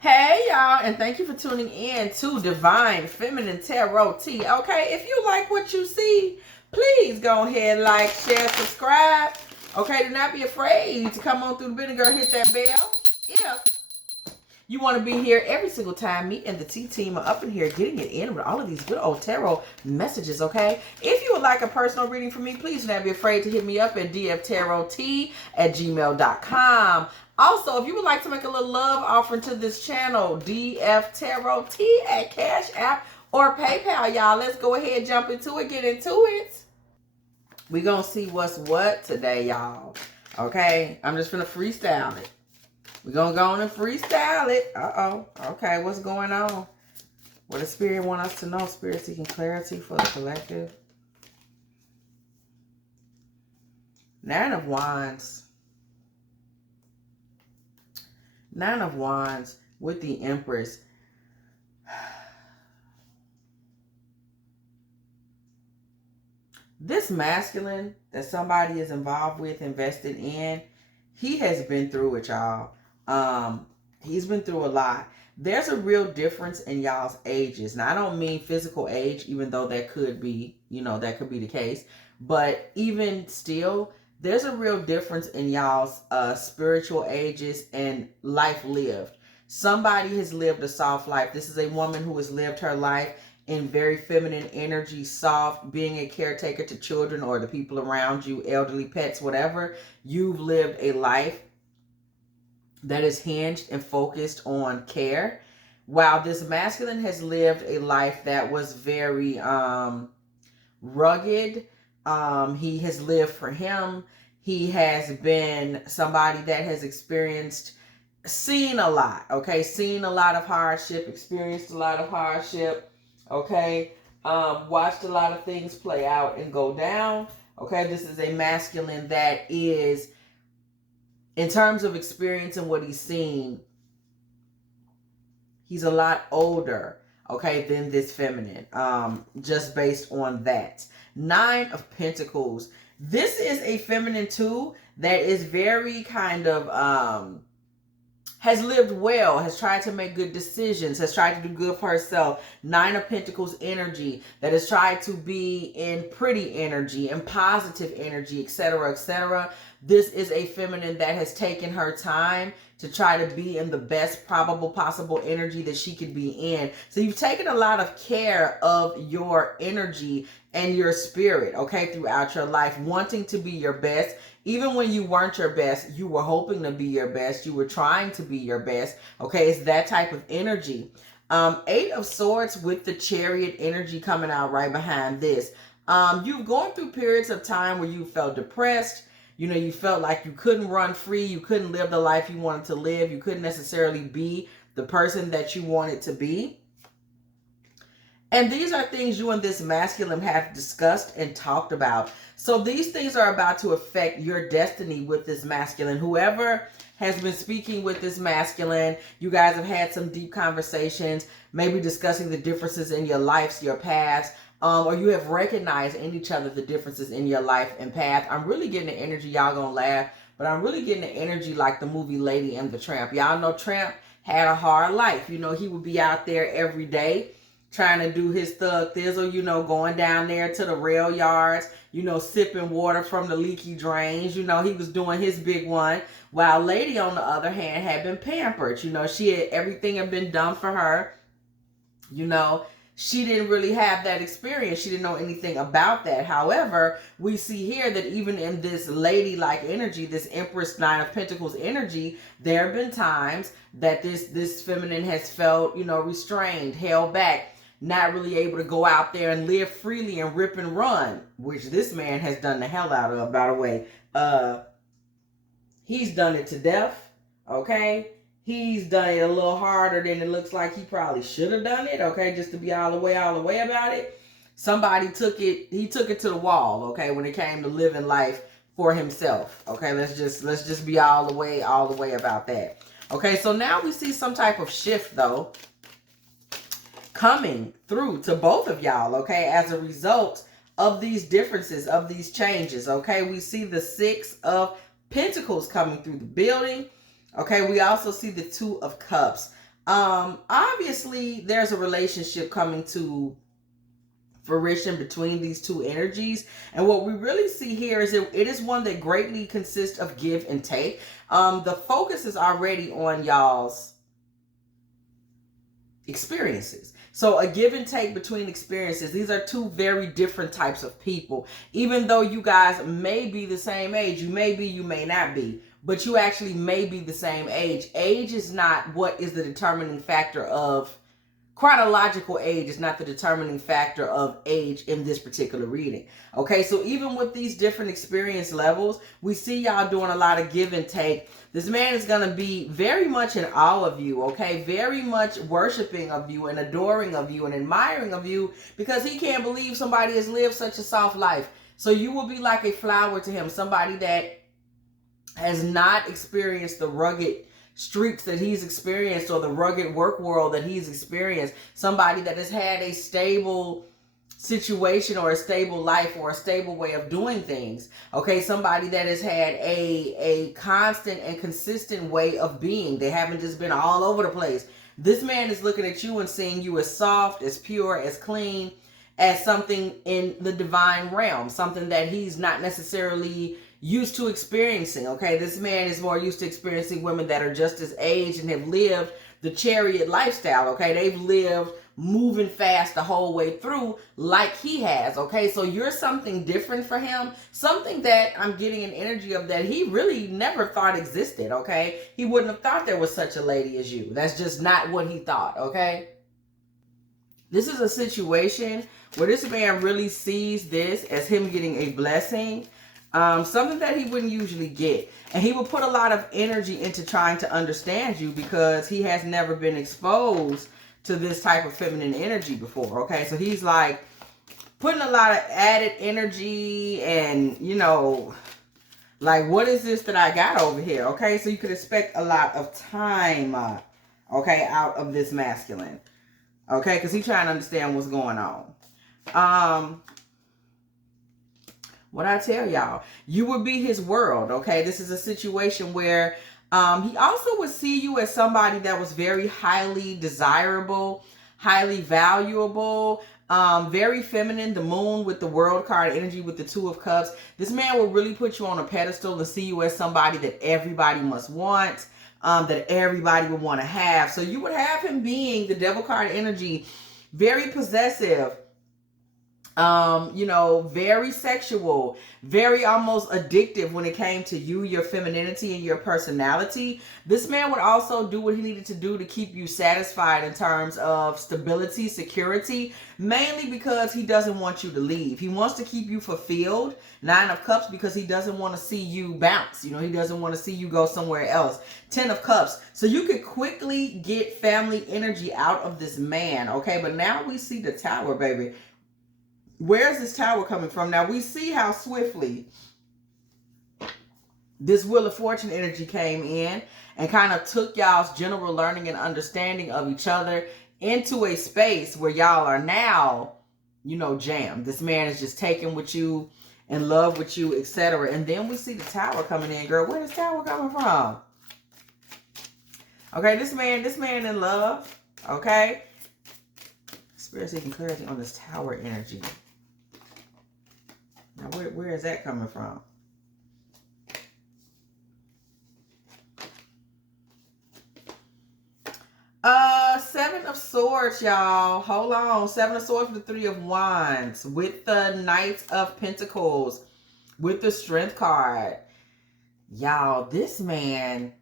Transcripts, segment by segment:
Hey y'all, and thank you for tuning in to Divine Feminine Tarot Tea. Okay, if you like what you see, please go ahead, like, share, subscribe. Okay, do not be afraid to come on through the vinegar, hit that bell. Yeah. You want to be here every single time me and the T team are up in here getting it in with all of these good old tarot messages, okay? If you would like a personal reading from me, please do not be afraid to hit me up at dftarottea@gmail.com. Also, if you would like to make a little love offering to this channel, dftarottea at CASHAPP or PayPal, y'all. Let's go ahead, jump into it, get into it. We're going to see what's what today, y'all. Okay? I'm just going to freestyle it. We're going to go on and freestyle it. Uh-oh. Okay, what's going on? What does Spirit want us to know? Spirit seeking clarity for the collective. Nine of Wands. Nine of Wands with the Empress. This masculine that somebody is involved with, invested in, he has been through it, y'all. He's been through a lot. There's a real difference in y'all's ages. Now, I don't mean physical age, even though that could be, that could be the case. But even still, there's a real difference in y'all's spiritual ages and life lived. Somebody has lived a soft life. This is a woman who has lived her life in very feminine energy, soft, being a caretaker to children or the people around you, elderly pets, whatever. You've lived a life that is hinged and focused on care, while this masculine has lived a life that was very rugged. He has lived for him. He has been somebody that has seen a lot, okay? Seen a lot of hardship, experienced a lot of hardship, okay? Watched a lot of things play out and go down, okay? This is a masculine that is, in terms of experience and what he's seen, he's a lot older, okay, than this feminine, just based on that. Nine of Pentacles. This is a feminine too that is very kind of, has lived well, has tried to make good decisions, has tried to do good for herself. Nine of Pentacles energy that has tried to be in pretty energy and positive energy, etc., etc. This is a feminine that has taken her time to try to be in the best probable possible energy that she could be in. So you've taken a lot of care of your energy and your spirit, okay, throughout your life, wanting to be your best. Even when you weren't your best, you were hoping to be your best. You were trying to be your best. Okay, it's that type of energy. Eight of Swords with the Chariot energy coming out right behind this. You've gone through periods of time where you felt depressed. You felt like you couldn't run free. You couldn't live the life you wanted to live. You couldn't necessarily be the person that you wanted to be. And these are things you and this masculine have discussed and talked about. So these things are about to affect your destiny with this masculine. Whoever has been speaking with this masculine, you guys have had some deep conversations, maybe discussing the differences in your lives, your paths, or you have recognized in each other the differences in your life and path. I'm really getting the energy, y'all gonna laugh, but I'm really getting the energy like the movie Lady and the Tramp. Y'all know Tramp had a hard life. He would be out there every day trying to do his thug thizzle, going down there to the rail yards, sipping water from the leaky drains. He was doing his big one. While Lady, on the other hand, had been pampered. Everything had been done for her. She didn't really have that experience. She didn't know anything about that. However, we see here that even in this ladylike energy, this Empress Nine of Pentacles energy, there have been times that this feminine has felt, restrained, held back, not really able to go out there and live freely and rip and run, which this man has done the hell out of, by the way. He's done it to death, okay? He's done it a little harder than it looks like he probably should have done it, okay? Just to be all the way about it. Somebody took it to the wall, okay, when it came to living life for himself, okay? Let's just be all the way about that. Okay, so now we see some type of shift, though, coming through to both of y'all, okay, as a result of these differences, of these changes, okay? We see the Six of Pentacles coming through the building. Okay, we also see the Two of Cups. Obviously, there's a relationship coming to fruition between these two energies, and what we really see here is it is one that greatly consists of give and take. The focus is already on y'all's experiences. So a give and take between experiences. These are two very different types of people. Even though you guys may be the same age, you may be, you may not be, but you actually may be the same age. Age is not what is the determining factor of chronological age is not the determining factor of age in this particular reading. Okay, so even with these different experience levels, we see y'all doing a lot of give and take. This man is going to be very much in awe of you, okay? Very much worshiping of you and adoring of you and admiring of you, because he can't believe somebody has lived such a soft life. So you will be like a flower to him, somebody that has not experienced the rugged streaks that he's experienced or the rugged work world that he's experienced. Somebody that has had a stable situation or a stable life or a stable way of doing things. Okay, somebody that has had a constant and consistent way of being. They haven't just been all over the place. This man is looking at you and seeing you as soft, as pure, as clean, as something in the divine realm, something that he's not necessarily used to experiencing. Okay, this man is more used to experiencing women that are just his age and have lived the chariot lifestyle. Okay, they've lived moving fast the whole way through like he has. Okay, so you're something different for him, something that I'm getting an energy of that he really never thought existed. Okay, he wouldn't have thought there was such a lady as you. That's just not what he thought. Okay, this is a situation where this man really sees this as him getting a blessing. Something that he wouldn't usually get. And he will put a lot of energy into trying to understand you because he has never been exposed to this type of feminine energy before. Okay, so he's like putting a lot of added energy and, you know, like, what is this that I got over here? Okay, so you could expect a lot of time, okay, out of this masculine. Okay, because he's trying to understand what's going on. What I tell y'all, you would be his world, okay? This is a situation where he also would see you as somebody that was very highly desirable, highly valuable, very feminine. The moon with the world card energy with the 2 of cups. This man will really put you on a pedestal and see you as somebody that everybody must want, that everybody would want to have. So you would have him being the devil card energy, very possessive, you know, very sexual, very almost addictive when it came to you, your femininity, and your personality. This man would also do what he needed to do to keep you satisfied in terms of stability, security, mainly because he doesn't want you to leave. He wants to keep you fulfilled, 9 of Cups, because he doesn't want to see you bounce. You know, he doesn't want to see you go somewhere else. 10 of Cups. So you could quickly get family energy out of this man, okay? But now we see the Tower, baby. Where's this Tower coming from? Now we see how swiftly this Wheel of Fortune energy came in and kind of took y'all's general learning and understanding of each other into a space where y'all are now, you know, jammed. This man is just taken with you, in love with you, etc. And then we see the Tower coming in, girl. Where is Tower coming from? Okay, this man in love. Okay. Spirit seeking clarity on this Tower energy. Now, where is that coming from? Seven of Swords, y'all. Hold on. 7 of Swords with the 3 of Wands. With the Knight of Pentacles. With the Strength card. Y'all, this man...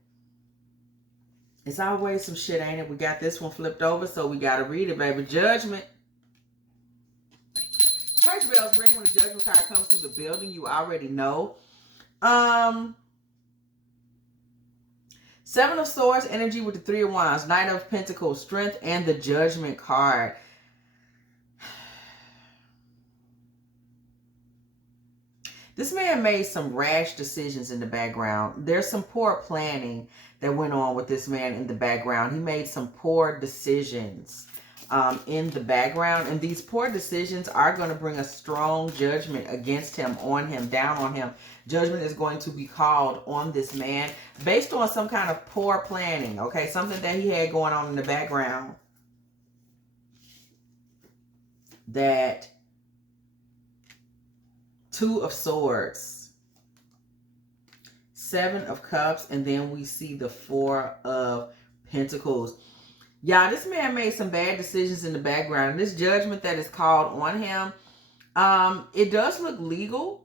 It's always some shit, ain't it? We got this one flipped over, so we got to read it, baby. Judgment. Church bells ring when the Judgment card comes through the building. You already know. 7 of Swords energy with the 3 of Wands. Knight of Pentacles, Strength, and the Judgment card. This man made some rash decisions in the background. There's some poor planning that went on with this man in the background. He made some poor decisions. in the background. And these poor decisions are going to bring a strong judgment against him, on him, down on him. Judgment is going to be called on this man based on some kind of poor planning, okay? Something that he had going on in the background that Two of Swords, Seven of Cups, and then we see the Four of Pentacles. Y'all, this man made some bad decisions in the background. And this judgment that is called on him, it does look legal.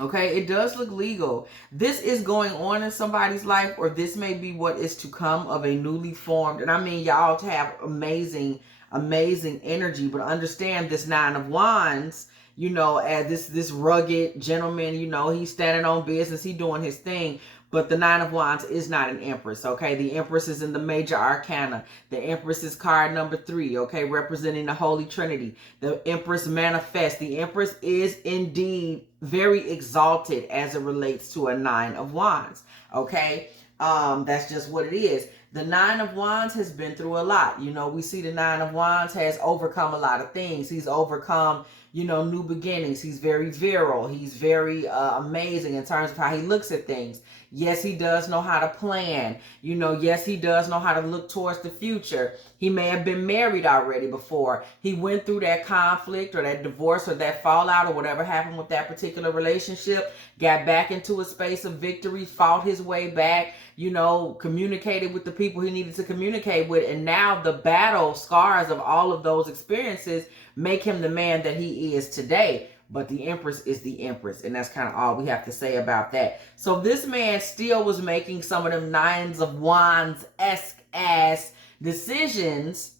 Okay, it does look legal. This is going on in somebody's life, or this may be what is to come of a newly formed. And I mean, y'all have amazing, amazing energy, but understand this Nine of Wands, you know, as this rugged gentleman, you know, he's standing on business, he's doing his thing. But the Nine of Wands is not an Empress, okay? The Empress is in the major arcana. The Empress is card number 3, okay? Representing the Holy Trinity. The Empress manifests. The Empress is indeed very exalted as it relates to a Nine of Wands, okay? That's just what it is. The Nine of Wands has been through a lot. You know, we see the Nine of Wands has overcome a lot of things. He's overcome, you know, new beginnings. He's very virile. He's very amazing in terms of how he looks at things. Yes, he does know how to plan. You know, yes, he does know how to look towards the future. He may have been married already before. He went through that conflict or that divorce or that fallout or whatever happened with that particular relationship, got back into a space of victory, fought his way back, you know, communicated with the people he needed to communicate with. And now the battle scars of all of those experiences make him the man that he is today. But the Empress is the Empress. And that's kind of all we have to say about that. So this man still was making some of them Nines of Wands-esque ass decisions,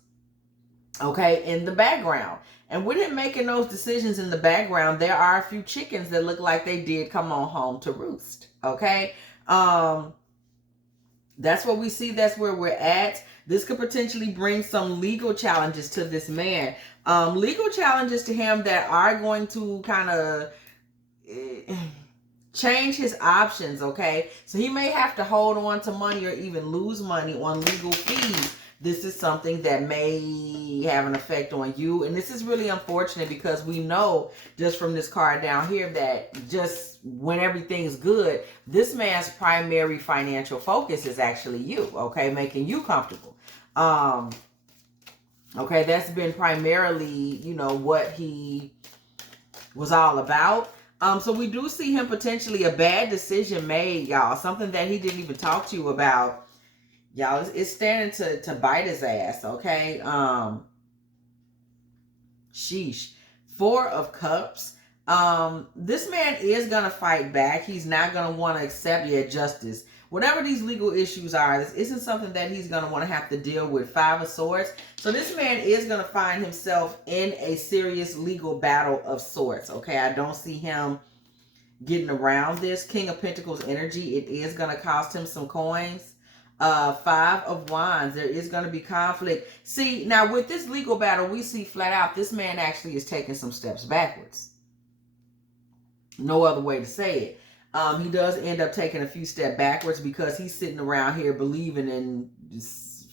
okay, in the background. And with him making those decisions in the background, there are a few chickens that look like they did come on home to roost, okay? That's what we see. That's where we're at. This could potentially bring some legal challenges to this man. Legal challenges to him that are going to kind of change his options, okay? So he may have to hold on to money or even lose money on legal fees. This is something that may have an effect on you. And this is really unfortunate because we know just from this card down here that just when everything's good, this man's primary financial focus is actually you, okay? Making you comfortable. Okay, that's been primarily, you know, what he was all about. So we do see him potentially a bad decision made, y'all. Something that he didn't even talk to you about. Y'all, it's standing to bite his ass, okay? Sheesh. Four of Cups. This man is going to fight back. He's not going to want to accept your justice. Whatever these legal issues are, this isn't something that he's going to want to have to deal with. Five of Swords. So this man is going to find himself in a serious legal battle of sorts, okay? I don't see him getting around this. King of Pentacles energy. It is going to cost him some coins. Five of Wands. There is going to be conflict. See, now with this legal battle, we see flat out this man actually is taking some steps backwards. No other way to say it. He does end up taking a few steps backwards because he's sitting around here believing in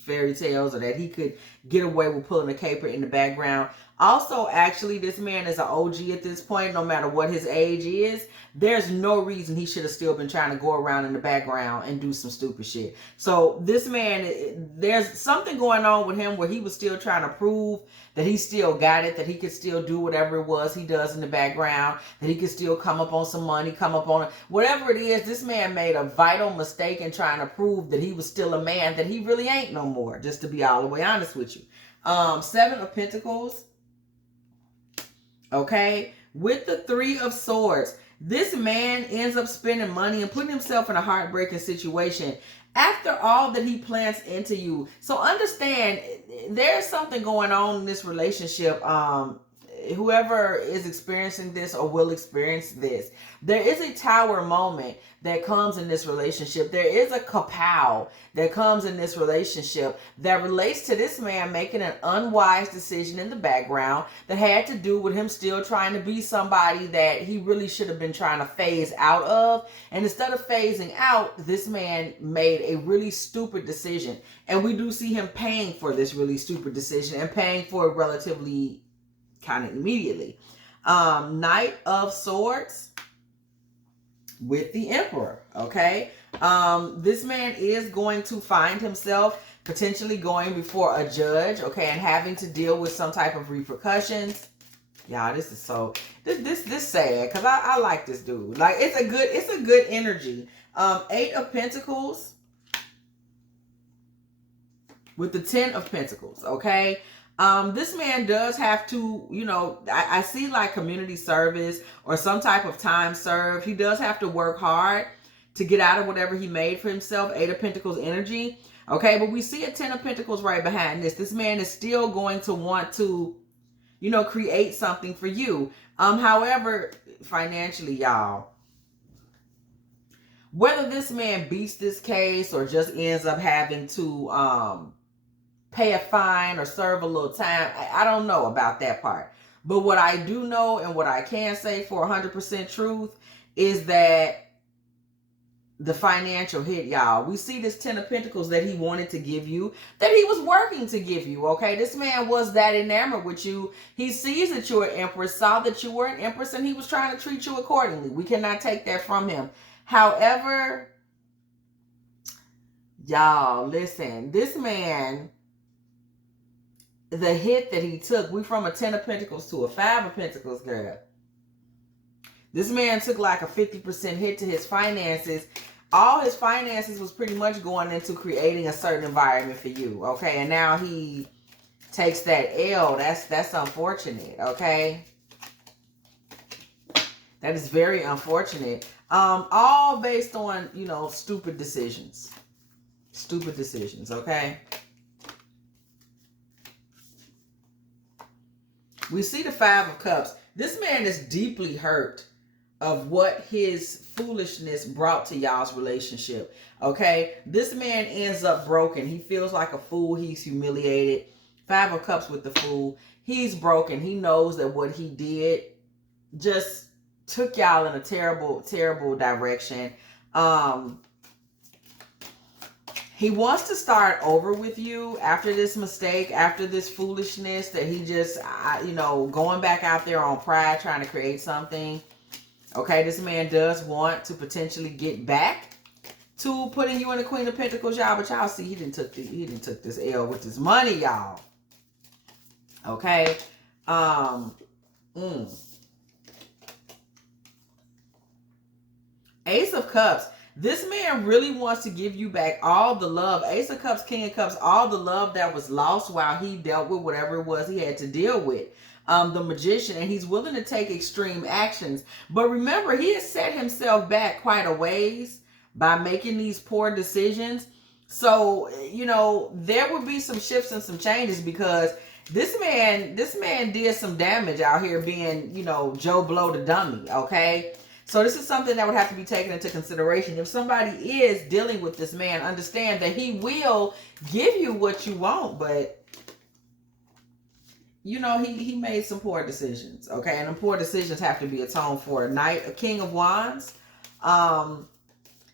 fairy tales or that he could get away with pulling a caper in the background. Also, actually, this man is an OG at this point, no matter what his age is. There's no reason he should have still been trying to go around in the background and do some stupid shit. So this man, there's something going on with him where he was still trying to prove that he still got it, that he could still do whatever it was he does in the background, that he could still come up on some money, come up on it. Whatever it is, this man made a vital mistake in trying to prove that he was still a man that he really ain't no more, just to be all the way honest with you. Seven of Pentacles. Okay, with the Three of Swords, this man ends up spending money and putting himself in a heartbreaking situation after all that he plants into you. So understand, there's something going on in this relationship. whoever is experiencing this or will experience this, there is a tower moment that comes in this relationship. There is a kapow that comes in this relationship that relates to this man making an unwise decision in the background that had to do with him still trying to be somebody that he really should have been trying to phase out of. And instead of phasing out, this man made a really stupid decision. And we do see him paying for this really stupid decision and paying for it relatively kind of immediately. Knight of Swords with the Emperor, okay? This man is going to find himself potentially going before a judge, okay, and having to deal with some type of repercussions. Y'all, this is so, this sad, because I like this dude. Like, it's a good energy. 8 of Pentacles with the 10 of Pentacles, okay? This man does have to, you know, I see like community service or some type of time served. He does have to work hard to get out of whatever he made for himself. 8 of Pentacles energy. Okay, but we see a 10 of Pentacles right behind this. This man is still going to want to, you know, create something for you. However, financially, y'all, whether this man beats this case or just ends up having to, pay a fine or serve a little time, I don't know about that part. But what I do know and what I can say for 100% truth is that the financial hit, y'all. We see this 10 of Pentacles that he wanted to give you, that he was working to give you, okay? This man was that enamored with you. He sees that you're an Empress, saw that you were an Empress, and he was trying to treat you accordingly. We cannot take that from him. However, y'all, listen, this man, the hit that he took, we from a 10 of Pentacles to a 5 of Pentacles, girl. This man took like a 50% hit to his finances. All his finances was pretty much going into creating a certain environment for you, okay? And now he takes that L. That's unfortunate, okay? That is very unfortunate. All based on, you know, stupid decisions. Stupid decisions, okay? We see the 5 of Cups. This man is deeply hurt of what his foolishness brought to y'all's relationship, okay? This man ends up broken. He feels like a fool. He's humiliated. 5 of Cups with the Fool. He's broken. He knows that what he did just took y'all in a terrible, terrible direction. He wants to start over with you after this mistake, after this foolishness that he just, you know, going back out there on pride, trying to create something. Okay, this man does want to potentially get back to putting you in the Queen of Pentacles, y'all. But y'all see, he didn't took this L with his money, y'all. Okay. Ace of Cups. This man really wants to give you back all the love. Ace of Cups, King of Cups, all the love that was lost while he dealt with whatever it was he had to deal with. The Magician, and he's willing to take extreme actions. But remember, he has set himself back quite a ways by making these poor decisions. So, you know, there will be some shifts and some changes because this man did some damage out here being, you know, Joe Blow the dummy, okay? So this is something that would have to be taken into consideration. If somebody is dealing with this man, understand that he will give you what you want, but, you know, he made some poor decisions, okay? And the poor decisions have to be atoned for. A King of Wands.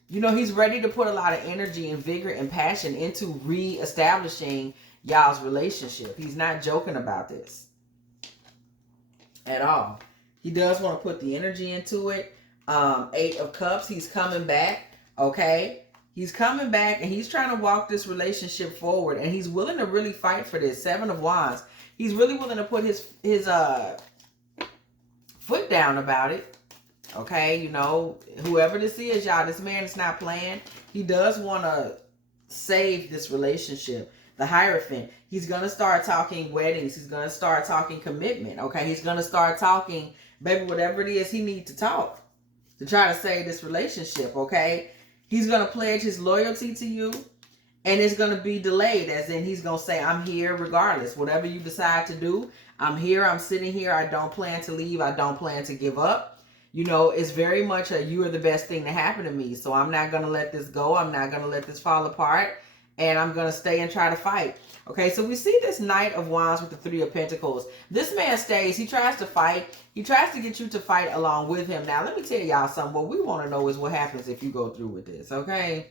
You know, he's ready to put a lot of energy and vigor and passion into re-establishing y'all's relationship. He's not joking about this at all. He does want to put the energy into it. 8 of Cups, he's coming back, okay? He's coming back and he's trying to walk this relationship forward, and he's willing to really fight for this. 7 of Wands. He's really willing to put his foot down about it, okay? You know, whoever this is, y'all, this man is not playing. He does want to save this relationship. The Hierophant, he's going to start talking weddings. He's going to start talking commitment, okay? He's going to start talking, baby, whatever it is he needs to talk to try to save this relationship, okay? He's going to pledge his loyalty to you, And it's going to be delayed, as in he's going to say, I'm here regardless. Whatever you decide to do, I'm here. I'm sitting here. I don't plan to leave. I don't plan to give up. You know, it's very much a you are the best thing to happen to me. So I'm not going to let this go. I'm not going to let this fall apart. And I'm going to stay and try to fight. Okay, so we see this Knight of Wands with the Three of Pentacles. This man stays. He tries to fight. He tries to get you to fight along with him. Now, let me tell y'all something. What we want to know is what happens if you go through with this, okay?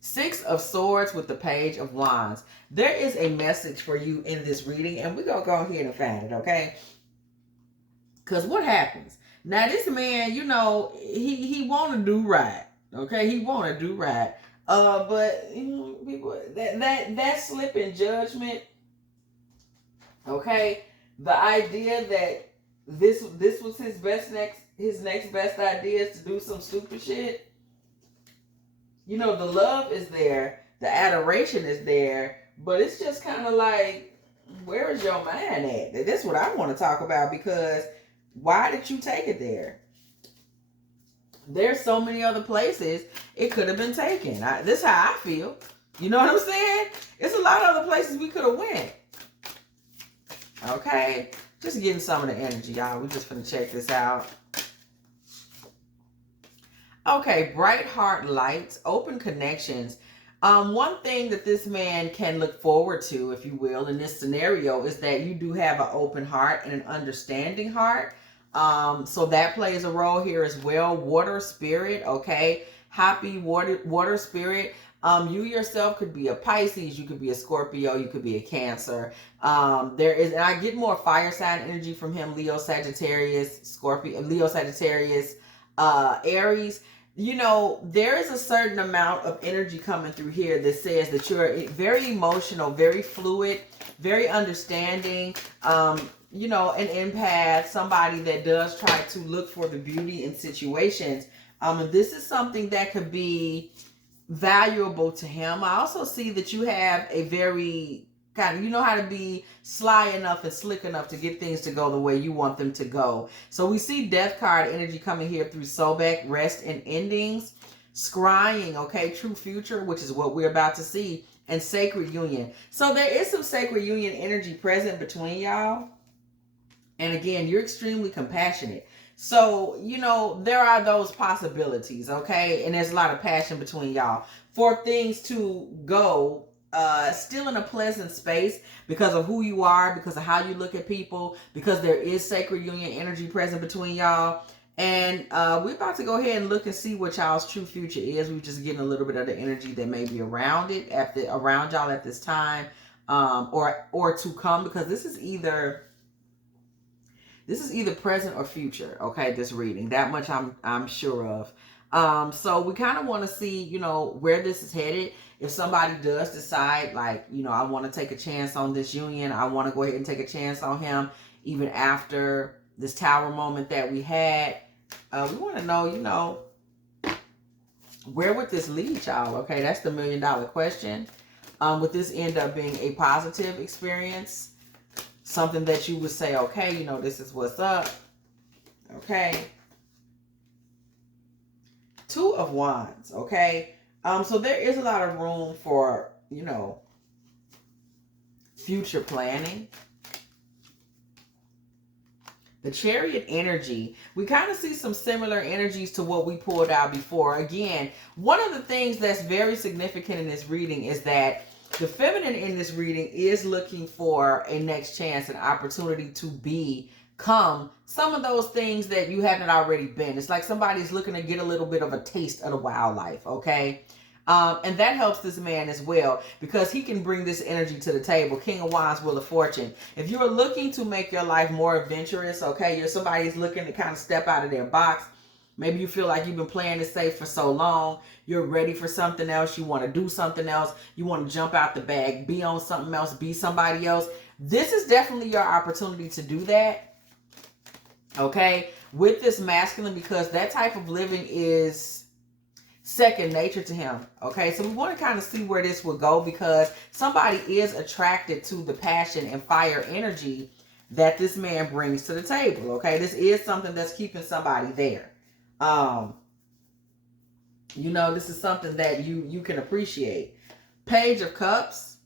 Six of Swords with the Page of Wands. There is a message for you in this reading, and we're going to go ahead and find it, okay? Because what happens? Now, this man, you know, he want to do right, okay? He want to do right. But, you know, people, that slip in judgment, okay? The idea that this was his next best idea is to do some stupid shit. You know, the love is there, the adoration is there, but it's just kind of like, where is your mind at? That's what I want to talk about, because why did you take it there? There's so many other places it could have been taken. This is how I feel. You know what I'm saying? It's a lot of other places we could have went. Okay? Just getting some of the energy, y'all. We're just going to check this out. Okay, bright heart lights, open connections. One thing that this man can look forward to, if you will, in this scenario is that you do have an open heart and an understanding heart. So that plays a role here as well. Water spirit, okay? Happy water spirit. You yourself could be a Pisces, you could be a Scorpio, you could be a Cancer. And I get more fire sign energy from him, Leo, Sagittarius, Scorpio, Leo, Sagittarius, Aries. You know, there is a certain amount of energy coming through here that says that you're very emotional, very fluid, very understanding, you know, an empath, somebody that does try to look for the beauty in situations. And this is something that could be valuable to him. I also see that you have a very you know how to be sly enough and slick enough to get things to go the way you want them to go. So we see Death card energy coming here through Sobek, rest and endings, scrying, okay, true future, which is what we're about to see, and sacred union. So there is some sacred union energy present between y'all. And again, you're extremely compassionate. So, you know, there are those possibilities, okay? And there's a lot of passion between y'all for things to go still in a pleasant space because of who you are, because of how you look at people, because there is sacred union energy present between y'all. And we're about to go ahead and look and see what y'all's true future is. We're just getting a little bit of the energy that may be around it, around y'all at this time, or to come, because this is either present or future, okay, this reading. That much I'm sure of. So we kind of want to see, you know, where this is headed. If somebody does decide, like, you know, I want to take a chance on this union, I want to go ahead and take a chance on him, even after this Tower moment that we had, we want to know, you know, where would this lead y'all? Okay, that's the $1 million question. Would this end up being a positive experience? Something that you would say, okay, you know, this is what's up. Okay. Two of Wands, okay? So there is a lot of room for, you know, future planning. The Chariot energy, we kind of see some similar energies to what we pulled out before. Again, one of the things that's very significant in this reading is that the feminine in this reading is looking for a next chance, an opportunity to become some of those things that you haven't already been. It's like somebody's looking to get a little bit of a taste of the wildlife, okay? And that helps this man as well, because he can bring this energy to the table. King of Wands, Wheel of Fortune. If you're looking to make your life more adventurous, okay, you're somebody's looking to kind of step out of their box. Maybe you feel like you've been playing it safe for so long. You're ready for something else. You want to do something else. You want to jump out the bag, be on something else, be somebody else. This is definitely your opportunity to do that, okay, with this masculine, because that type of living is second nature to him, okay? So we want to kind of see where this will go, because somebody is attracted to the passion and fire energy that this man brings to the table, okay? This is something that's keeping somebody there. You know, this is something that you can appreciate. Page of Cups.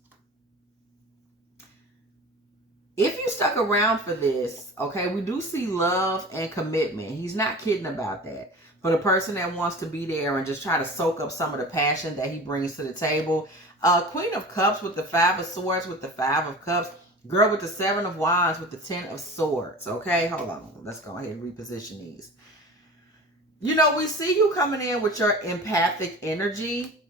If you stuck around for this, okay, we do see love and commitment. He's not kidding about that. For the person that wants to be there and just try to soak up some of the passion that he brings to the table. Queen of Cups with the 5 of Swords with the 5 of Cups. Girl with the 7 of Wands with the 10 of Swords. Okay, hold on. Let's go ahead and reposition these. You know, we see you coming in with your empathic energy.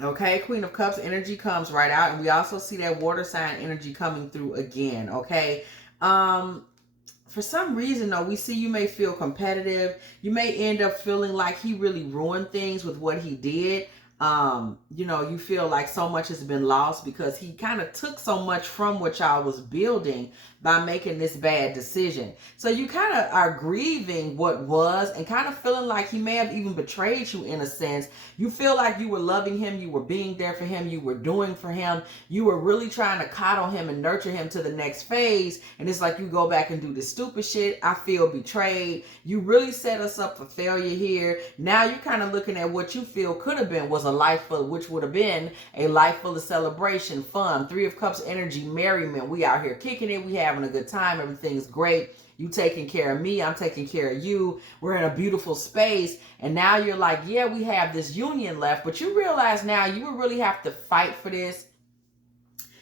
Okay, Queen of Cups energy comes right out. And we also see that water sign energy coming through again. Okay. For some reason, though, we see you may feel competitive. You may end up feeling like he really ruined things with what he did. You know, you feel like so much has been lost because he kind of took so much from what y'all was building by making this bad decision. So you kind of are grieving what was and kind of feeling like he may have even betrayed you in a sense. You feel like you were loving him, you were being there for him, you were doing for him, you were really trying to coddle him and nurture him to the next phase. And it's like you go back and do this stupid shit. I feel betrayed. You really set us up for failure here. Now you're kind of looking at what you feel could have been was a life full, which would have been a life full of celebration, fun, 3 of Cups energy, merriment. We out here kicking it. We having a good time. Everything's great. You taking care of me. I'm taking care of you. We're in a beautiful space. And now you're like, yeah, we have this union left. But you realize now you would really have to fight for this.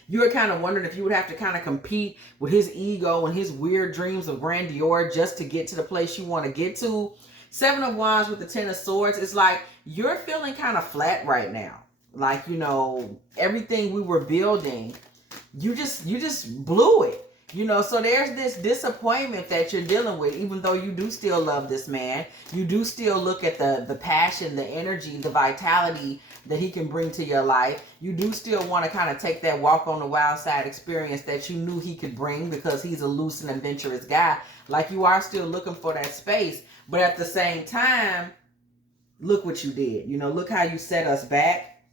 You were kind of wondering if you would have to kind of compete with his ego and his weird dreams of grandeur just to get to the place you want to get to. 7 of Wands with the 10 of Swords. It's like you're feeling kind of flat right now. Like, you know, everything we were building, you just blew it. You know, so there's this disappointment that you're dealing with, even though you do still love this man. You do still look at the passion, the energy, the vitality that he can bring to your life. You do still want to kind of take that walk on the wild side experience that you knew he could bring because he's a loose and adventurous guy. Like you are still looking for that space. But at the same time, look what you did. You know, look how you set us back.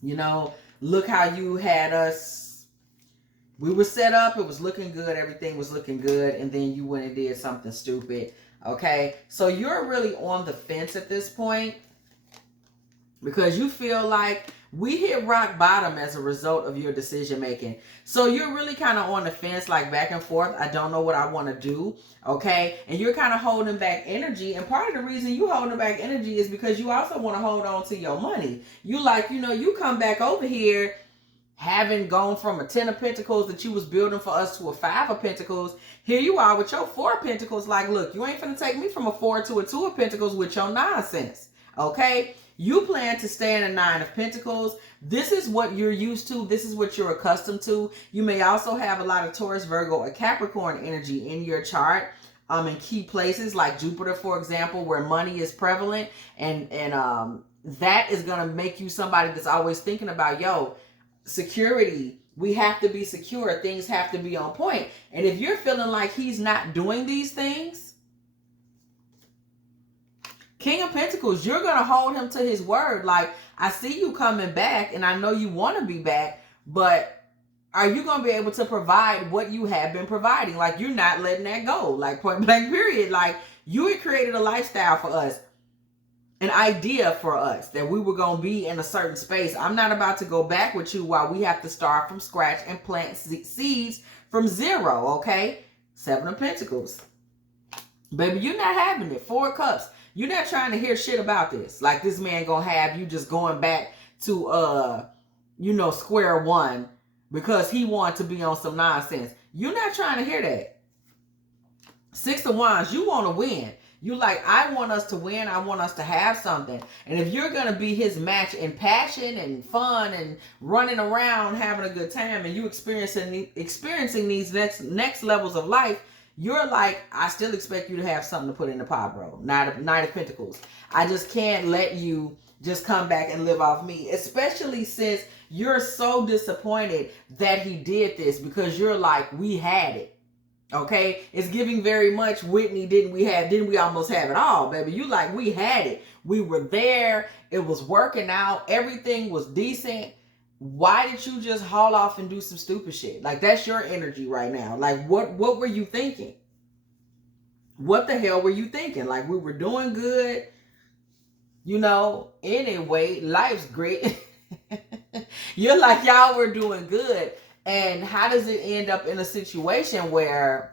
You know, look how you had us. We were set up. It was looking good. Everything was looking good. And then you went and did something stupid. Okay. So you're really on the fence at this point because you feel like we hit rock bottom as a result of your decision making. So you're really kind of on the fence, like back and forth. I don't know what I want to do. Okay. And you're kind of holding back energy. And part of the reason you holding back energy is because you also want to hold on to your money. You like, you know, you come back over here having gone from a 10 of Pentacles that you was building for us to a 5 of Pentacles. Here you are with your 4 of Pentacles. Like, look, you ain't finna take me from a 4 to a 2 of Pentacles with your nonsense. Okay. You plan to stay in a 9 of Pentacles. This is what you're used to. This is what you're accustomed to. You may also have a lot of Taurus, Virgo, or Capricorn energy in your chart. In key places like Jupiter, for example, where money is prevalent. And that is going to make you somebody that's always thinking about, yo, security. We have to be secure. Things have to be on point. And if you're feeling like he's not doing these things, King of Pentacles, you're going to hold him to his word. Like, I see you coming back and I know you want to be back, but are you going to be able to provide what you have been providing? Like, you're not letting that go. Like, point blank period. Like, you had created a lifestyle for us, an idea for us that we were going to be in a certain space. I'm not about to go back with you while we have to start from scratch and plant seeds from zero. Okay. 7 of Pentacles. Baby, you're not having it. 4 of Cups. You're not trying to hear shit about this. Like this man gonna have you just going back to, you know, square one because he wanted to be on some nonsense. You're not trying to hear that. 6 of Wands, you want to win. You like, I want us to win. I want us to have something. And if you're going to be his match in passion and fun and running around having a good time and you experiencing these next levels of life, you're like, I still expect you to have something to put in the pot, bro. Knight of Pentacles. I just can't let you just come back and live off me, especially since you're so disappointed that he did this because you're like, we had it. Okay, it's giving very much Whitney, didn't we almost have it all, baby? You like, we had it. We were there. It was working out. Everything was decent. Why did you just haul off and do some stupid shit? Like, that's your energy right now. Like, what were you thinking? What the hell were you thinking? Like, we were doing good, you know, anyway, life's great. You're like, y'all were doing good. And how does it end up in a situation where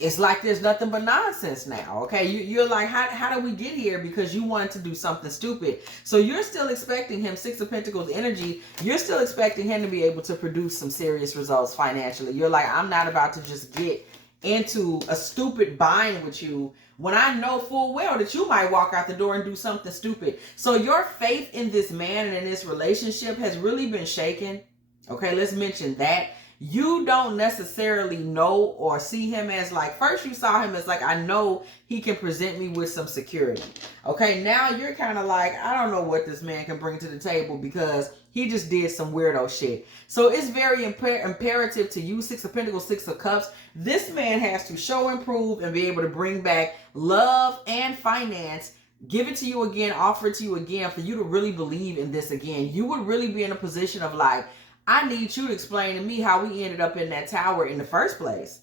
it's like there's nothing but nonsense now, okay? You're like, how did we get here? Because you wanted to do something stupid. So you're still expecting him, Six of Pentacles energy, you're still expecting him to be able to produce some serious results financially. You're like, I'm not about to just get into a stupid bind with you when I know full well that you might walk out the door and do something stupid. So your faith in this man and in this relationship has really been shaken. Okay, let's mention that. You don't necessarily know or see him as like, first you saw him as like, I know he can present me with some security. Okay, now you're kind of like, I don't know what this man can bring to the table because he just did some weirdo shit. So it's very imperative to you, Six of Pentacles, Six of Cups. This man has to show, improve, and be able to bring back love and finance, give it to you again, offer it to you again, for you to really believe in this again. You would really be in a position of like, I need you to explain to me how we ended up in that tower in the first place.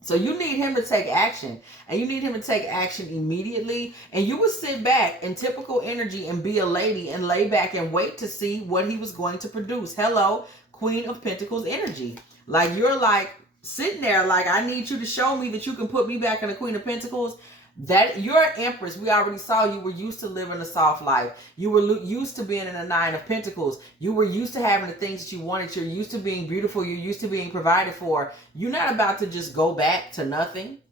So you need him to take action, and you need him to take action immediately. And you would sit back in typical energy and be a lady and lay back and wait to see what he was going to produce. Hello, Queen of Pentacles energy. Like, you're like sitting there like, I need you to show me that you can put me back in the Queen of Pentacles. That you're an Empress. We already saw you were used to living a soft life. You were used to being in a Nine of Pentacles. You were used to having the things that you wanted. You're used to being beautiful. You're used to being provided for. You're not about to just go back to nothing.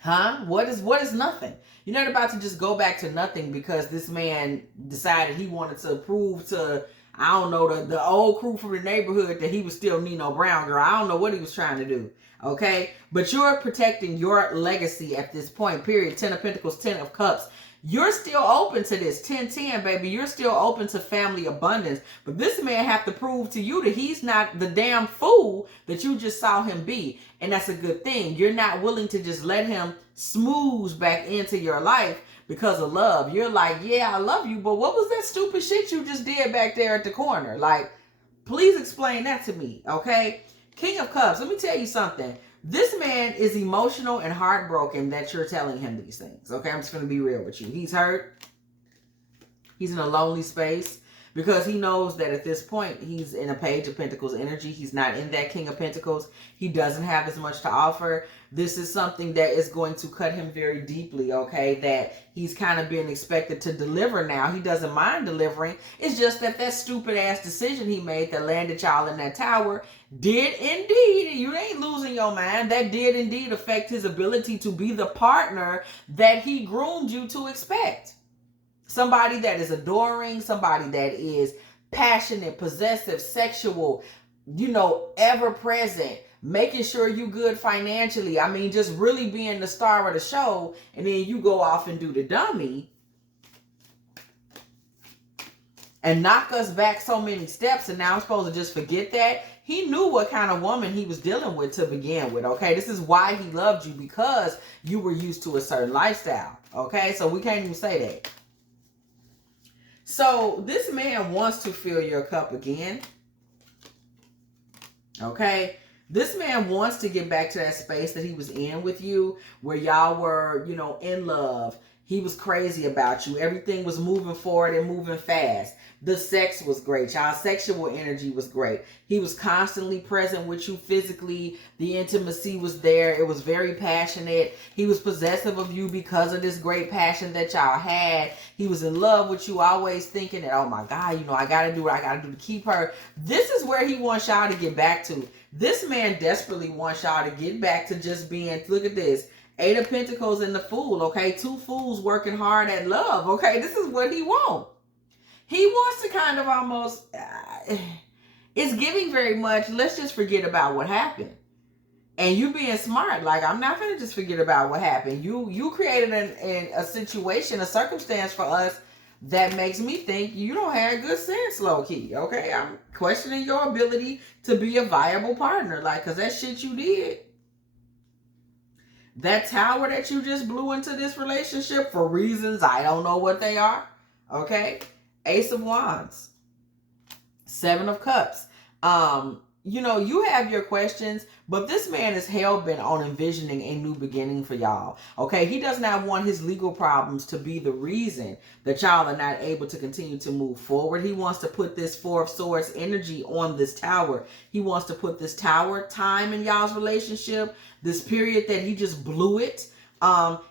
Huh? What is nothing? You're not about to just go back to nothing because this man decided he wanted to prove to, I don't know, the old crew from the neighborhood that he was still Nino Brown girl. I don't know what he was trying to do. Okay, but you're protecting your legacy at this point, period. 10 of Pentacles, 10 of Cups. You're still open to this. 10-10, baby. You're still open to family abundance. But this man have to prove to you that he's not the damn fool that you just saw him be. And that's a good thing. You're not willing to just let him smooth back into your life because of love. You're like, yeah, I love you, but what was that stupid shit you just did back there at the corner? Like, please explain that to me, okay? King of Cups, let me tell you something. This man is emotional and heartbroken that you're telling him these things. Okay, I'm just going to be real with you. He's hurt. He's in a lonely space because he knows that at this point, he's in a Page of Pentacles energy. He's not in that King of Pentacles. He doesn't have as much to offer. This is something that is going to cut him very deeply, okay? That he's kind of being expected to deliver now. He doesn't mind delivering. It's just that that stupid ass decision he made that landed y'all in that tower did indeed, you ain't losing your mind, that did indeed affect his ability to be the partner that he groomed you to expect. Somebody that is adoring, somebody that is passionate, possessive, sexual, you know, ever present, making sure you good financially. I mean, just really being the star of the show, and then you go off and do the dummy and knock us back so many steps, and now I'm supposed to just forget that? He knew what kind of woman he was dealing with to begin with, okay? This is why he loved you, because you were used to a certain lifestyle, okay? So we can't even say that. So this man wants to fill your cup again, okay? This man wants to get back to that space that he was in with you, where y'all were, you know, in love. He was crazy about you. Everything was moving forward and moving fast. The sex was great. Y'all's sexual energy was great. He was constantly present with you physically. The intimacy was there. It was very passionate. He was possessive of you because of this great passion that y'all had. He was in love with you, always thinking that, oh my God, you know, I got to do what I got to do to keep her. This is where he wants y'all to get back to. This man desperately wants y'all to get back to just being, look at this, 8 of Pentacles and the Fool, okay? 2 fools working hard at love, okay? This is what he wants. He wants to kind of almost, it's giving very much, let's just forget about what happened. And you being smart, like, I'm not going to just forget about what happened. You created a situation, a circumstance for us that makes me think you don't have good sense, low-key, okay? I'm questioning your ability to be a viable partner, like, because that shit you did, that tower that you just blew into this relationship for reasons I don't know what they are, okay? Ace of Wands, 7 of Cups. you know, you have your questions, but this man is hell-bent on envisioning a new beginning for y'all. Okay, he does not want his legal problems to be the reason that y'all are not able to continue to move forward. He wants to put this Four of Swords energy on this Tower. He wants to put this Tower time in y'all's relationship, this period that he just blew it.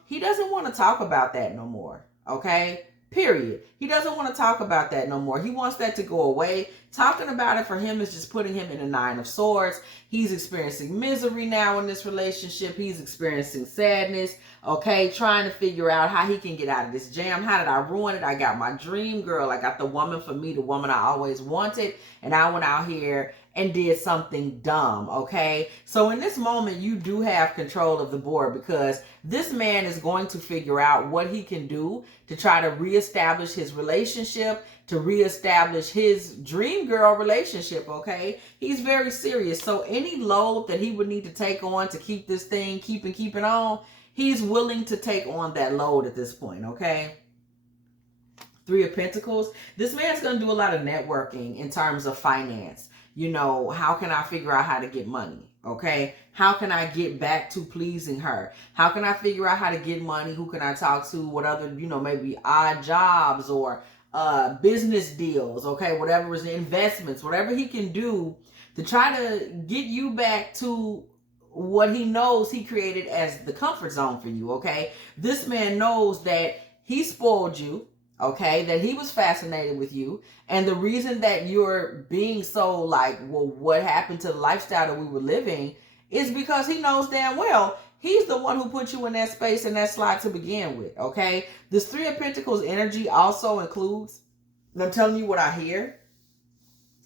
He doesn't want to talk about that no more. Okay, period. He doesn't want to talk about that no more. He wants that to go away. Talking about it for him is just putting him in a Nine of Swords. He's experiencing misery now in this relationship. He's experiencing sadness. Okay, trying to figure out how he can get out of this jam. How did I ruin it? I got my dream girl. I got the woman for me, the woman I always wanted. And I went out here and did something dumb, okay? So in this moment, you do have control of the board, because this man is going to figure out what he can do to try to reestablish his relationship, to reestablish his dream girl relationship, okay? He's very serious. So any load that he would need to take on to keep this thing keeping on, he's willing to take on that load at this point, okay? Three of Pentacles. This man's going to do a lot of networking in terms of finance. You know, how can I figure out how to get money? Okay. How can I get back to pleasing her? How can I figure out how to get money? Who can I talk to? What other, you know, maybe odd jobs or business deals. Okay. Whatever is investments, whatever he can do to try to get you back to what he knows he created as the comfort zone for you. Okay. This man knows that he spoiled you. Okay, that he was fascinated with you. And the reason that you're being so like, well, what happened to the lifestyle that we were living is because he knows damn well he's the one who put you in that space and that slot to begin with. Okay, this Three of Pentacles energy also includes, and I'm telling you what I hear,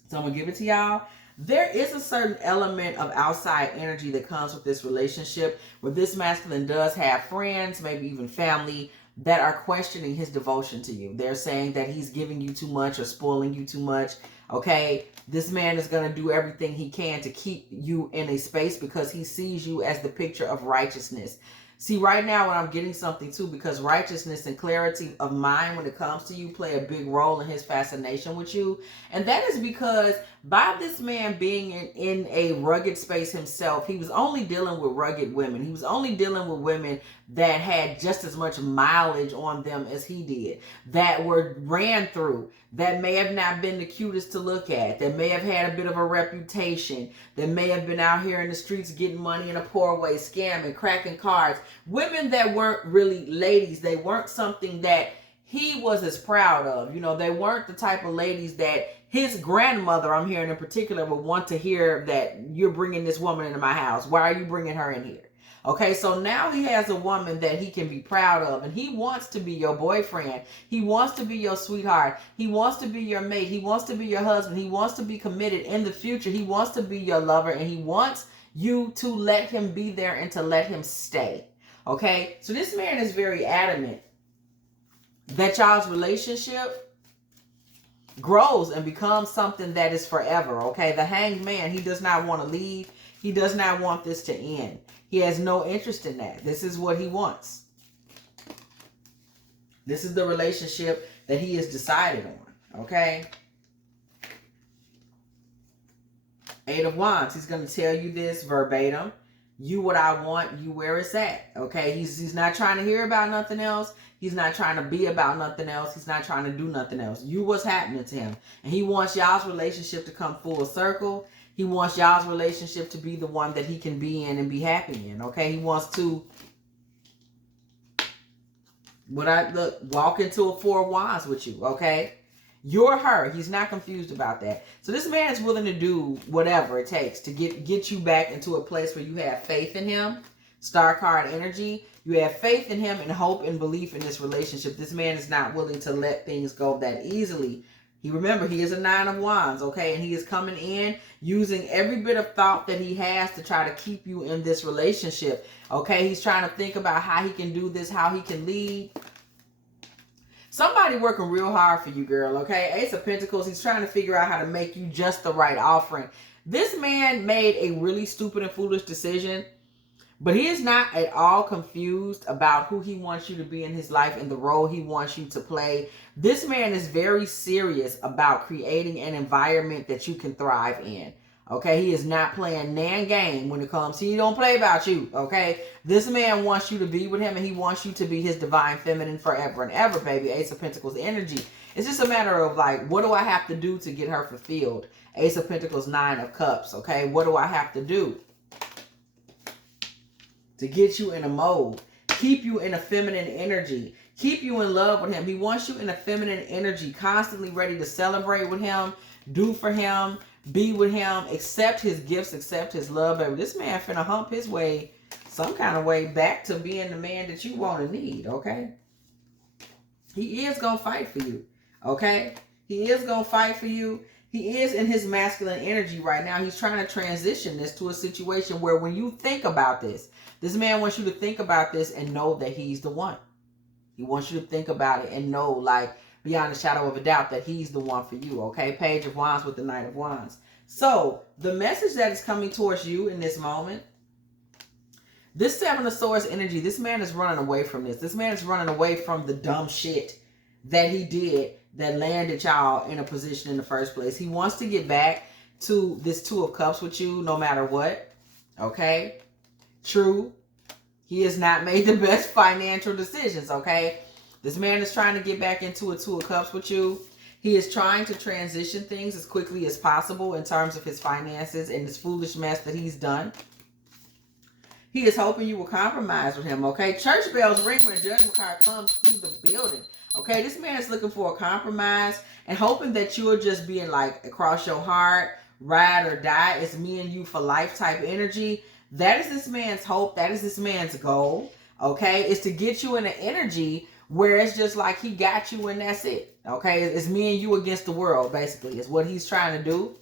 so I'm gonna give it to y'all. There is a certain element of outside energy that comes with this relationship, where this masculine does have friends, maybe even family, that are questioning his devotion to you. They're saying that he's giving you too much or spoiling you too much. Okay, this man is going to do everything he can to keep you in a space because he sees you as the picture of righteousness. See, right now when I'm getting something too, because righteousness and clarity of mind when it comes to you play a big role in his fascination with you. And that is because by this man being in a rugged space himself, he was only dealing with rugged women. He was only dealing with women that had just as much mileage on them as he did, that were ran through, that may have not been the cutest to look at, that may have had a bit of a reputation, that may have been out here in the streets getting money in a poor way, scamming, cracking cards. Women that weren't really ladies. They weren't something that he was as proud of. You know, they weren't the type of ladies that his grandmother, I'm hearing in particular, would want to hear that you're bringing this woman into my house. Why are you bringing her in here? Okay, so now he has a woman that he can be proud of, and he wants to be your boyfriend. He wants to be your sweetheart. He wants to be your mate. He wants to be your husband. He wants to be committed in the future. He wants to be your lover, and he wants you to let him be there and to let him stay. Okay, so this man is very adamant that y'all's relationship grows and becomes something that is forever. Okay, the Hanged Man, he does not want to leave. He does not want this to end. He has no interest in that. This is what he wants. This is the relationship that he has decided on. Okay. Eight of Wands. He's going to tell you this verbatim. You what I want, you where it's at. Okay. He's not trying to hear about nothing else. He's not trying to be about nothing else. He's not trying to do nothing else. You what's happening to him. And he wants y'all's relationship to come full circle. He wants y'all's relationship to be the one that he can be in and be happy in. Okay. He wants to walk into a Four of Wands with you. Okay. You're her. He's not confused about that. So this man is willing to do whatever it takes to get you back into a place where you have faith in him. Star card energy. You have faith in him and hope and belief in this relationship. This man is not willing to let things go that easily. Remember, he is a Nine of Wands, okay? And he is coming in using every bit of thought that he has to try to keep you in this relationship, okay? He's trying to think about how he can do this, how he can lead. Somebody working real hard for you, girl, okay? Ace of Pentacles, he's trying to figure out how to make you just the right offering. This man made a really stupid and foolish decision, but he is not at all confused about who he wants you to be in his life and the role he wants you to play. This man is very serious about creating an environment that you can thrive in. Okay, he is not playing nan game when it comes. He don't play about you. Okay, this man wants you to be with him, and he wants you to be his divine feminine forever and ever, baby. Ace of Pentacles energy. It's just a matter of like, what do I have to do to get her fulfilled? Ace of Pentacles, Nine of Cups. Okay, what do I have to do to get you in a mode? Keep you in a feminine energy. Keep you in love with him. He wants you in a feminine energy, constantly ready to celebrate with him, do for him, be with him, accept his gifts, accept his love, baby. This man finna hump his way, some kind of way, back to being the man that you want and need, okay? He is gonna fight for you, okay? He is gonna fight for you. He is in his masculine energy right now. He's trying to transition this to a situation where when you think about this man wants you to think about this and know that he's the one. He wants you to think about it and know, like, beyond a shadow of a doubt that he's the one for you, okay? Page of Wands with the Knight of Wands. So, the message that is coming towards you in this moment, this Seven of Swords energy, this man is running away from this. This man is running away from the dumb shit that he did that landed y'all in a position in the first place. He wants to get back to this Two of Cups with you no matter what, okay? True. He has not made the best financial decisions, okay? This man is trying to get back into a Two of Cups with you. He is trying to transition things as quickly as possible in terms of his finances and this foolish mess that he's done. He is hoping you will compromise with him, okay? Church bells ring when a judgment card comes through the building, okay? This man is looking for a compromise and hoping that you're just being like across your heart, ride or die. It's me and you for life type energy. That is this man's hope. That is this man's goal, okay? Is to get you in an energy where it's just like he got you and that's it, okay? It's me and you against the world, basically, is what he's trying to do.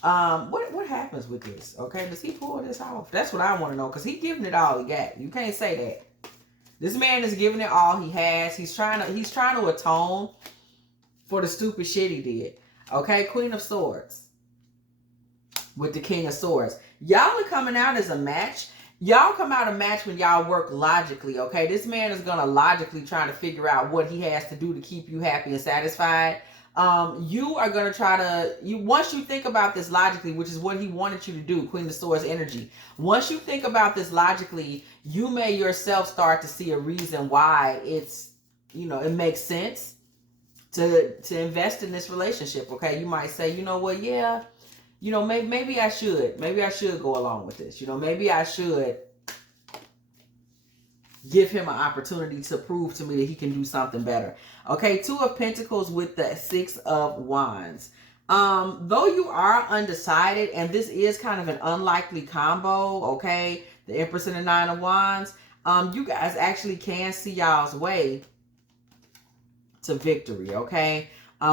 What happens with this, okay? Does he pull this off? That's what I want to know, because he's giving it all he got. You can't say that. This man is giving it all he has. He's trying to atone for the stupid shit he did, okay? Queen of Swords with the King of Swords. Y'all are coming out as a match. Y'all come out a match when y'all work logically, okay? This man is going to logically try to figure out what he has to do to keep you happy and satisfied. You are going to try to, once you think about this logically, which is what he wanted you to do, Queen of Swords energy. Once you think about this logically, you may yourself start to see a reason why it's, it makes sense to invest in this relationship, okay? You might say, you know what, yeah, maybe I should. Maybe I should go along with this. Maybe I should give him an opportunity to prove to me that he can do something better. Okay, Two of Pentacles with the Six of Wands. Though you are undecided, and this is kind of an unlikely combo, okay, the Empress and the Nine of Wands, you guys actually can see y'all's way to victory, okay?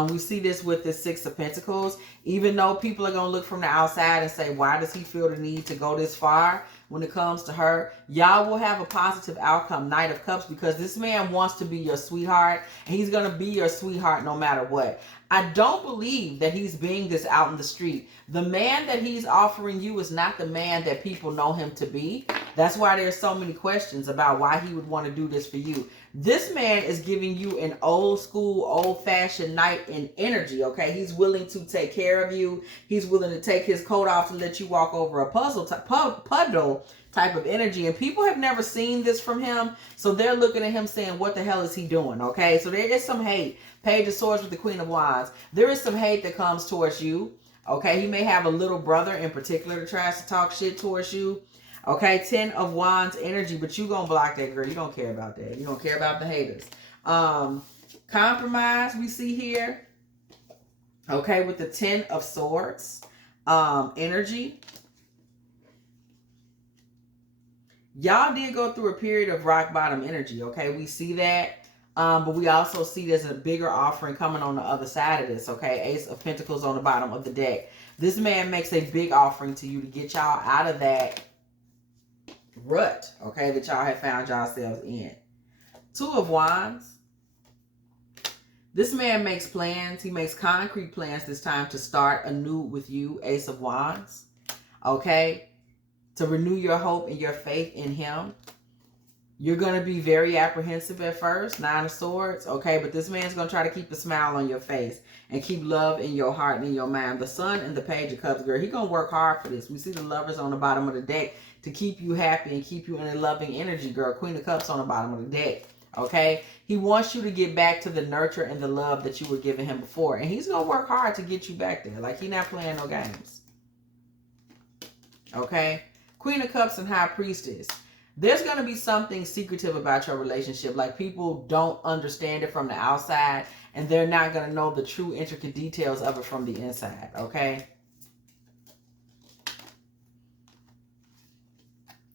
We see this with the Six of Pentacles. Even though people are going to look from the outside and say, why does he feel the need to go this far when it comes to her? Y'all will have a positive outcome, Knight of Cups, because this man wants to be your sweetheart, and he's going to be your sweetheart no matter what. I don't believe that he's being this out in the street. The man that he's offering you is not the man that people know him to be. That's why there's so many questions about why he would want to do this for you. This man is giving you an old school, old-fashioned knight in energy, okay? He's willing to take care of you. He's willing to take his coat off to let you walk over a puddle type of energy. And people have never seen this from him, so they're looking at him saying, what the hell is he doing, okay? So there is some hate. Page of Swords with the Queen of Wands. There is some hate that comes towards you, okay? He may have a little brother in particular that tries to talk shit towards you. Okay, 10 of Wands energy, but you gonna block that, girl. You don't care about that. You don't care about the haters. Compromise we see here. Okay, with the 10 of Swords energy. Y'all did go through a period of rock bottom energy, okay? We see that. But we also see there's a bigger offering coming on the other side of this, okay? Ace of Pentacles on the bottom of the deck. This man makes a big offering to you to get y'all out of that rut, okay, that y'all have found yourselves in. Two of Wands. This man makes plans. He makes concrete plans this time to start anew with you, Ace of Wands, okay, to renew your hope and your faith in him. You're going to be very apprehensive at first, Nine of Swords, okay? But this man's going to try to keep a smile on your face and keep love in your heart and in your mind. The Sun and the Page of Cups, girl, he's going to work hard for this. We see the Lovers on the bottom of the deck to keep you happy and keep you in a loving energy, girl. Queen of Cups on the bottom of the deck, okay? He wants you to get back to the nurture and the love that you were giving him before. And he's going to work hard to get you back there. Like, he's not playing no games, okay? Queen of Cups and High Priestess. There's going to be something secretive about your relationship. Like, people don't understand it from the outside, and they're not going to know the true intricate details of it from the inside, okay?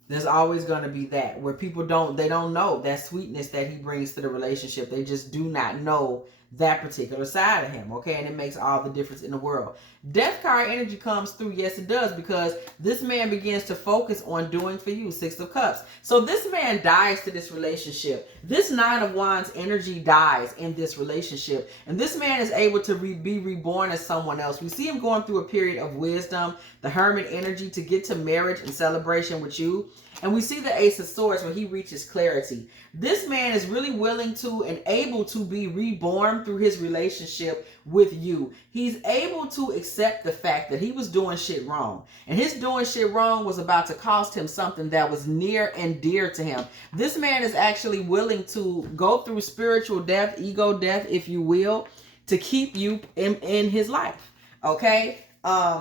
There's always going to be that, where people don't know that sweetness that he brings to the relationship. They just do not know that particular side of him, okay? And it makes all the difference in the world. Death card energy comes through. Yes, it does, because this man begins to focus on doing for you. Six of Cups. So this man dies to this relationship. This Nine of Wands energy dies in this relationship. And this man is able to be reborn as someone else. We see him going through a period of wisdom, the Hermit energy, to get to marriage and celebration with you. And we see the Ace of Swords when he reaches clarity. This man is really willing to and able to be reborn through his relationship with you. He's able to accept the fact that he was doing shit wrong. And his doing shit wrong was about to cost him something that was near and dear to him. This man is actually willing to go through spiritual death, ego death, if you will, to keep you in his life. Okay?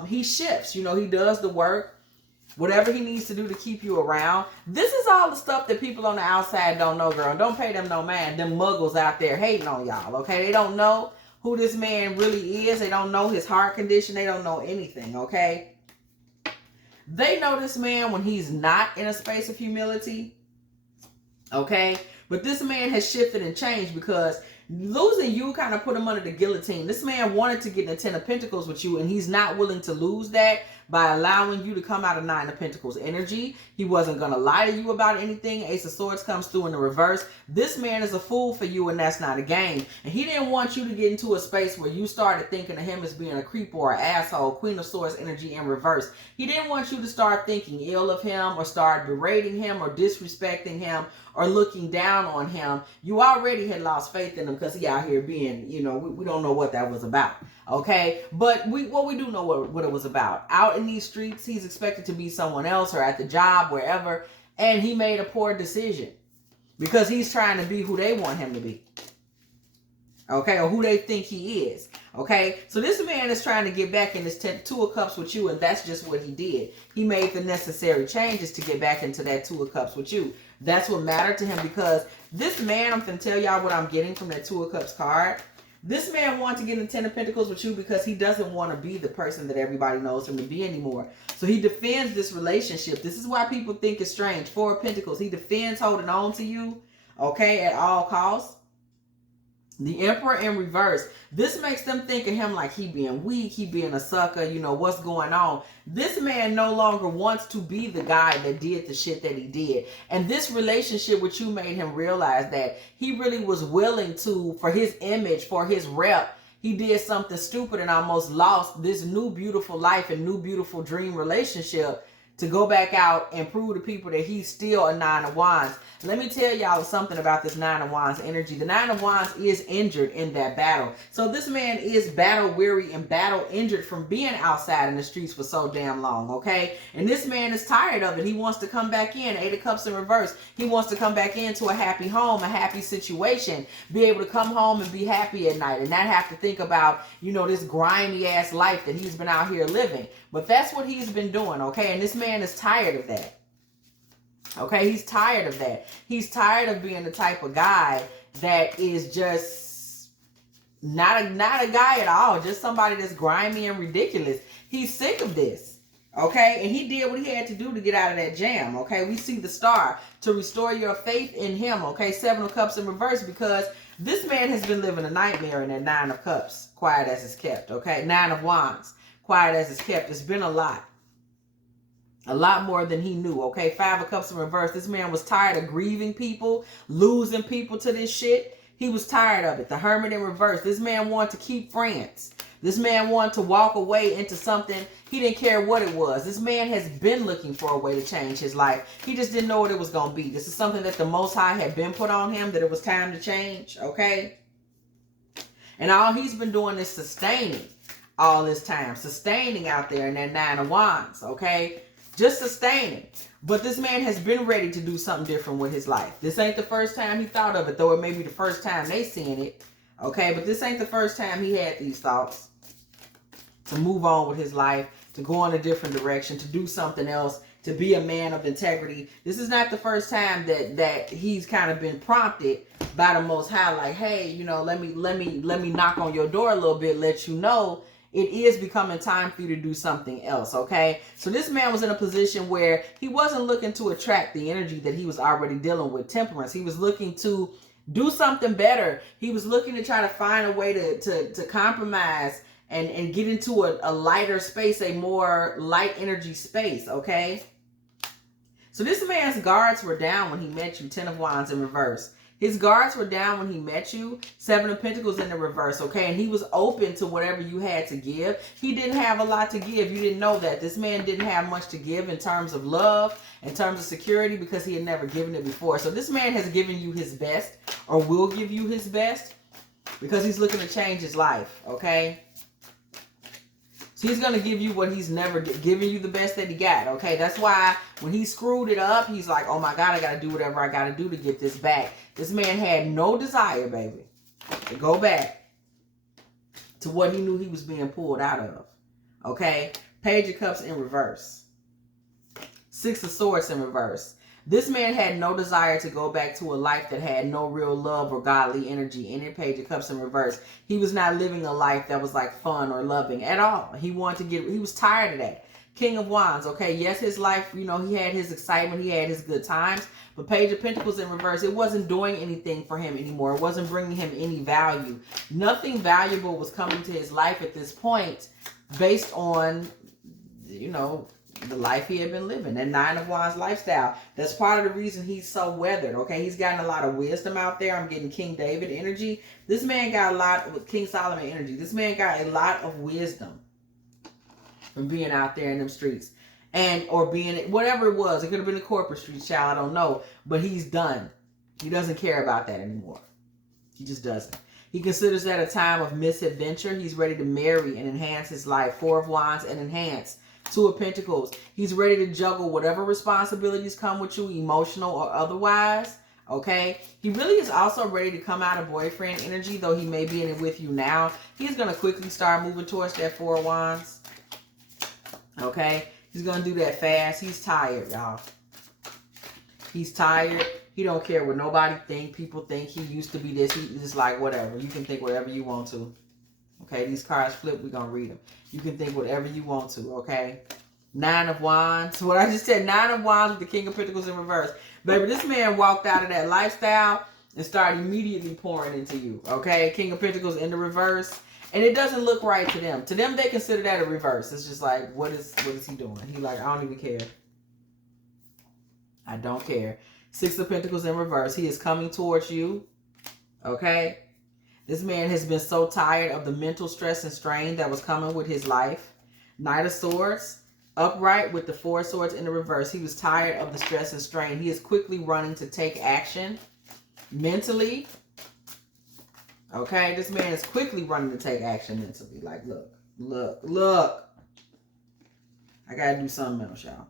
He shifts. You know, he does the work. Whatever he needs to do to keep you around. This is all the stuff that people on the outside don't know, girl. Don't pay them no mind. Them muggles out there hating on y'all, okay? They don't know who this man really is. They don't know his heart condition. They don't know anything, okay? They know this man when he's not in a space of humility, okay? But this man has shifted and changed, because losing you kind of put him under the guillotine. This man wanted to get the Ten of Pentacles with you, and he's not willing to lose that by allowing you to come out of Nine of Pentacles energy. He wasn't going to lie to you about anything. Ace of Swords comes through in the reverse. This man is a fool for you, and that's not a game. And he didn't want you to get into a space where you started thinking of him as being a creep or an asshole. Queen of Swords energy in reverse. He didn't want you to start thinking ill of him, or start berating him, or disrespecting him, or looking down on him. You already had lost faith in him, because he out here being, you know, we don't know what that was about, okay? But we do know what it was about. Out in these streets, he's expected to be someone else, or at the job, wherever, and he made a poor decision because he's trying to be who they want him to be, okay, or who they think he is, okay? So this man is trying to get back in this Two of Cups with you, and that's just what he did. He made the necessary changes to get back into that Two of Cups with you. That's what mattered to him, because this man, I'm going to tell y'all what I'm getting from that Two of Cups card. This man wants to get in the Ten of Pentacles with you because he doesn't want to be the person that everybody knows him to be anymore. So he defends this relationship. This is why people think it's strange. Four of Pentacles. He defends holding on to you, okay, at all costs. The Emperor in reverse. This makes them think of him like he being weak, he being a sucker, you know, what's going on. This man no longer wants to be the guy that did the shit that he did. And this relationship with you made him realize that he really was willing to, for his image, for his rep, he did something stupid and almost lost this new beautiful life and new beautiful dream relationship to go back out and prove to people that he's still a Nine of Wands. Let me tell y'all something about this Nine of Wands energy. The Nine of Wands is injured in that battle. So this man is battle weary and battle injured from being outside in the streets for so damn long, okay? And this man is tired of it. He wants to come back in. Eight of Cups in reverse. He wants to come back into a happy home, a happy situation, be able to come home and be happy at night and not have to think about, you know, this grimy ass life that he's been out here living. But that's what he's been doing, okay? And this man is tired of that. Okay, he's tired of that. He's tired of being the type of guy that is just not a guy at all, just somebody that's grimy and ridiculous. He's sick of this. Okay, and he did what he had to do to get out of that jam. Okay, we see the Star to restore your faith in him. Okay, Seven of Cups in reverse, because this man has been living a nightmare in that Nine of Cups, quiet as it's kept. Okay, Nine of Wands, quiet as it's kept. It's been a lot. A lot more than he knew, okay? Five of Cups in reverse. This man was tired of grieving people, losing people to this shit. He was tired of it. The Hermit in reverse. This man wanted to keep friends. This man wanted to walk away into something. He didn't care what it was. This man has been looking for a way to change his life. He just didn't know what it was going to be. This is something that the Most High had been put on him, that it was time to change, okay? And all he's been doing is sustaining all this time. Sustaining out there in that 9 of Wands, okay? Just sustaining. But this man has been ready to do something different with his life. This ain't the first time he thought of it, though it may be the first time they seen it. Okay, but this ain't the first time he had these thoughts to move on with his life, to go in a different direction, to do something else, to be a man of integrity. This is not the first time that he's kind of been prompted by the Most High, like, hey, you know, let me knock on your door a little bit, let you know it is becoming time for you to do something else, okay? So this man was in a position where he wasn't looking to attract the energy that he was already dealing with, temperance. He was looking to do something better. He was looking to try to find a way to compromise and get into a lighter space, a more light energy space, okay? So this man's guards were down when he met you, 10 of Wands in reverse. His guards were down when he met you, 7 of Pentacles in the reverse, okay? And he was open to whatever you had to give. He didn't have a lot to give. You didn't know that. This man didn't have much to give in terms of love, in terms of security, because he had never given it before. So this man has given you his best, or will give you his best, because he's looking to change his life, okay? So he's going to give you what he's never given you, the best that he got, okay? That's why when he screwed it up, he's like, oh my God, I got to do whatever I got to do to get this back. This man had no desire, baby, to go back to what he knew he was being pulled out of, okay? Page of Cups in reverse. 6 of Swords in reverse. This man had no desire to go back to a life that had no real love or godly energy in it. Page of Cups in reverse. He was not living a life that was like fun or loving at all. He was tired of that. King of Wands, okay? Yes, his life, you know, he had his excitement, he had his good times, but Page of Pentacles in reverse, it wasn't doing anything for him anymore. It wasn't bringing him any value. Nothing valuable was coming to his life at this point based on, you know, the life he had been living, that 9 of Wands lifestyle. That's part of the reason he's so weathered, okay? He's gotten a lot of wisdom out there. I'm getting King David energy. This man got a lot with King Solomon energy. This man got a lot of wisdom from being out there in them streets, or being, whatever it was. It could have been the corporate streets, child, I don't know, but he's done. He doesn't care about that anymore. He just doesn't. He considers that a time of misadventure. He's ready to marry and enhance his life. 4 of Wands and enhance. 2 of Pentacles. He's ready to juggle whatever responsibilities come with you, emotional or otherwise. Okay? He really is also ready to come out of boyfriend energy, though he may be in it with you now. He's going to quickly start moving towards that 4 of Wands. Okay? He's going to do that fast. He's tired, y'all. He's tired. He don't care what nobody think. People think he used to be this. He's just like, whatever. You can think whatever you want to. Okay, these cards flip, we're going to read them. You can think whatever you want to, okay? 9 of Wands. What I just said, 9 of Wands with the King of Pentacles in reverse. Baby, this man walked out of that lifestyle and started immediately pouring into you, okay? King of Pentacles in the reverse. And it doesn't look right to them. To them, they consider that a reverse. It's just like, what is he doing? He like, I don't even care. I don't care. 6 of Pentacles in reverse. He is coming towards you, okay? This man has been so tired of the mental stress and strain that was coming with his life. Knight of Swords, upright with the 4 of Swords in the reverse. He was tired of the stress and strain. He is quickly running to take action mentally. Okay, this man is quickly running to take action mentally. Like, look. I got to do something else, y'all.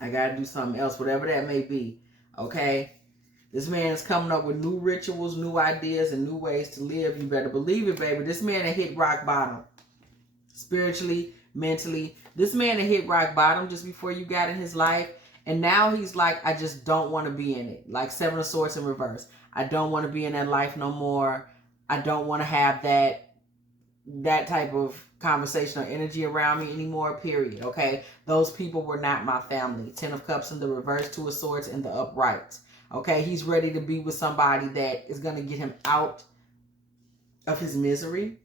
I got to do something else, whatever that may be. Okay? This man is coming up with new rituals, new ideas, and new ways to live. You better believe it, baby. This man had hit rock bottom. Spiritually, mentally. This man had hit rock bottom just before you got in his life. And now he's like, I just don't want to be in it. Like 7 of Swords in reverse. I don't want to be in that life no more. I don't want to have that type of conversation or energy around me anymore, period. Okay? Those people were not my family. 10 of Cups in the reverse, 2 of Swords in the upright. Okay, he's ready to be with somebody that is going to get him out of his misery.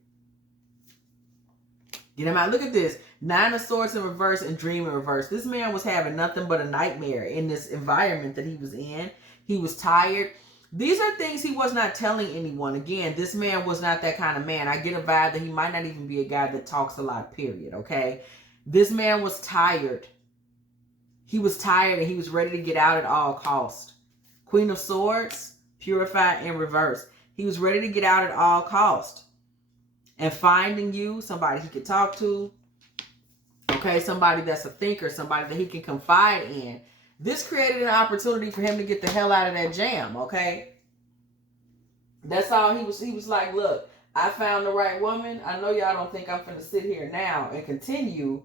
Get him out. Look at this. 9 of Swords in reverse and Dream in reverse. This man was having nothing but a nightmare in this environment that he was in. He was tired. These are things he was not telling anyone. Again, this man was not that kind of man. I get a vibe that he might not even be a guy that talks a lot, period, okay? This man was tired. He was tired and he was ready to get out at all cost. Queen of Swords, purified in reverse. He was ready to get out at all cost. And finding you, somebody he could talk to, okay, somebody that's a thinker, somebody that he can confide in. This created an opportunity for him to get the hell out of that jam, okay? That's all he was like, look, I found the right woman. I know y'all don't think I'm finna sit here now and continue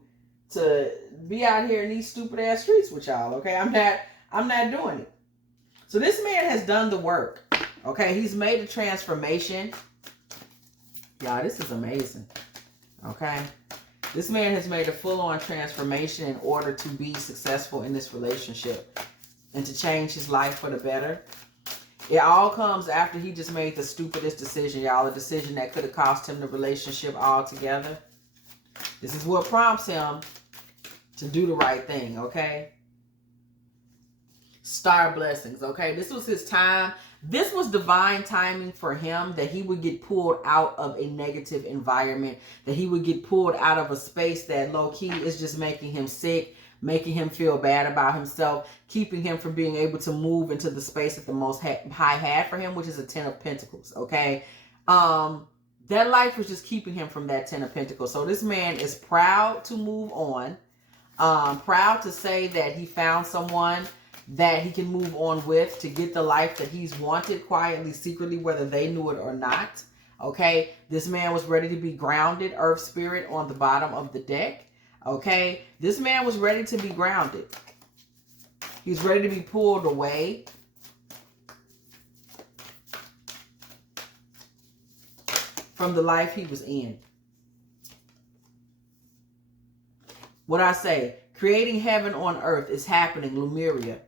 to be out here in these stupid ass streets with y'all, okay? I'm not doing it. So this man has done the work, okay? He's made a transformation. Y'all, this is amazing, okay? This man has made a full-on transformation in order to be successful in this relationship and to change his life for the better. It all comes after he just made the stupidest decision, y'all. A decision that could have cost him the relationship altogether. This is what prompts him to do the right thing, okay? Star blessings, okay? This was his time. This was divine timing for him, that he would get pulled out of a negative environment, that he would get pulled out of a space that low-key is just making him sick, making him feel bad about himself, keeping him from being able to move into the space that the Most High had for him, which is a 10 of Pentacles, okay? That life was just keeping him from that 10 of Pentacles. So this man is proud to move on, proud to say that he found someone that he can move on with to get the life that he's wanted quietly, secretly, whether they knew it or not. Okay, this man was ready to be grounded, earth spirit on the bottom of the deck. Okay, this man was ready to be grounded. He's ready to be pulled away. From the life he was in. What I say, creating heaven on earth is happening, Lemuria.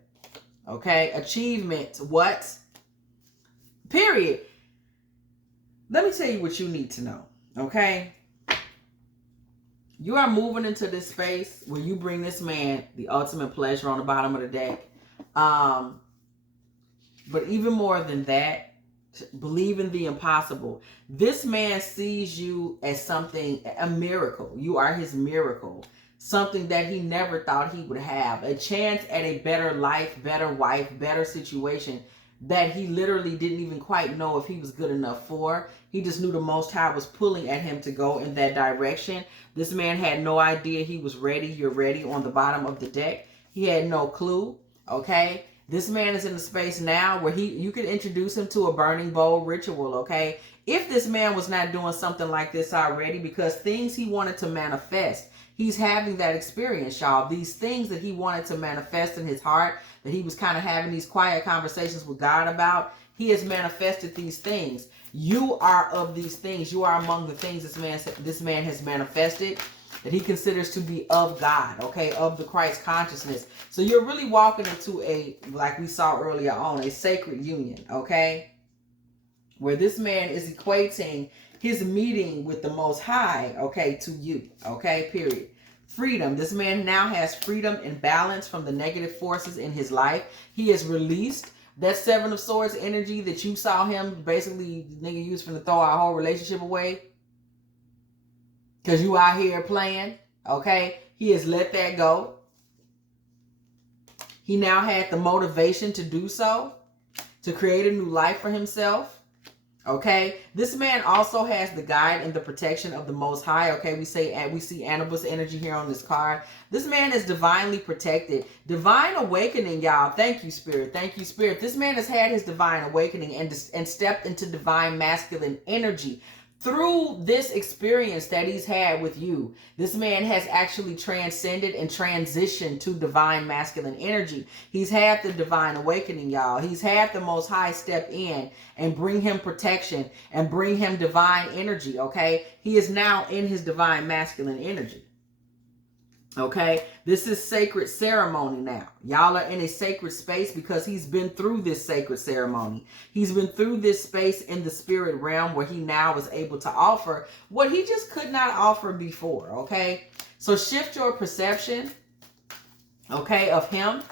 Okay, achievement, what? Period. Let me tell you what you need to know, okay? You are moving into this space where you bring this man the ultimate pleasure on the bottom of the deck. But even more than that, believe in the impossible. This man sees you as something, a miracle. You are his miracle. Something that he never thought he would have. A chance at a better life, better wife, better situation that he literally didn't even quite know if he was good enough for. He just knew the Most High was pulling at him to go in that direction. This man had no idea he was ready. You're ready on the bottom of the deck. He had no clue, okay? This man is in a space now where you could introduce him to a burning bowl ritual, okay? If this man was not doing something like this already, because things he wanted to manifest, he's having that experience, y'all. These things that he wanted to manifest in his heart, that he was kind of having these quiet conversations with God about, he has manifested these things. You are of these things. You are among the things this man has manifested that he considers to be of God, okay, of the Christ consciousness. So you're really walking into a, like we saw earlier on, a sacred union, okay, where this man is equating his meeting with the Most High, okay, to you, okay, period. Freedom. This man now has freedom and balance from the negative forces in his life. He has released that 7 of Swords energy that you saw him basically, nigga, you was finna throw our whole relationship away because you out here playing, okay? He has let that go. He now had the motivation to do so, to create a new life for himself. Okay, this man also has the guide and the protection of the Most High. Okay, we see Anubis energy here on this card. This man is divinely protected. Divine awakening, y'all. Thank you, Spirit. Thank you, Spirit. This man has had his divine awakening and stepped into divine masculine energy. Through this experience that he's had with you, this man has actually transcended and transitioned to divine masculine energy. He's had the divine awakening, y'all. He's had the Most High step in and bring him protection and bring him divine energy, okay? He is now in his divine masculine energy. Okay, this is sacred ceremony now. Y'all are in a sacred space because he's been through this sacred ceremony. He's been through this space in the spirit realm where he now is able to offer what he just could not offer before, okay? So shift your perception, okay, of him.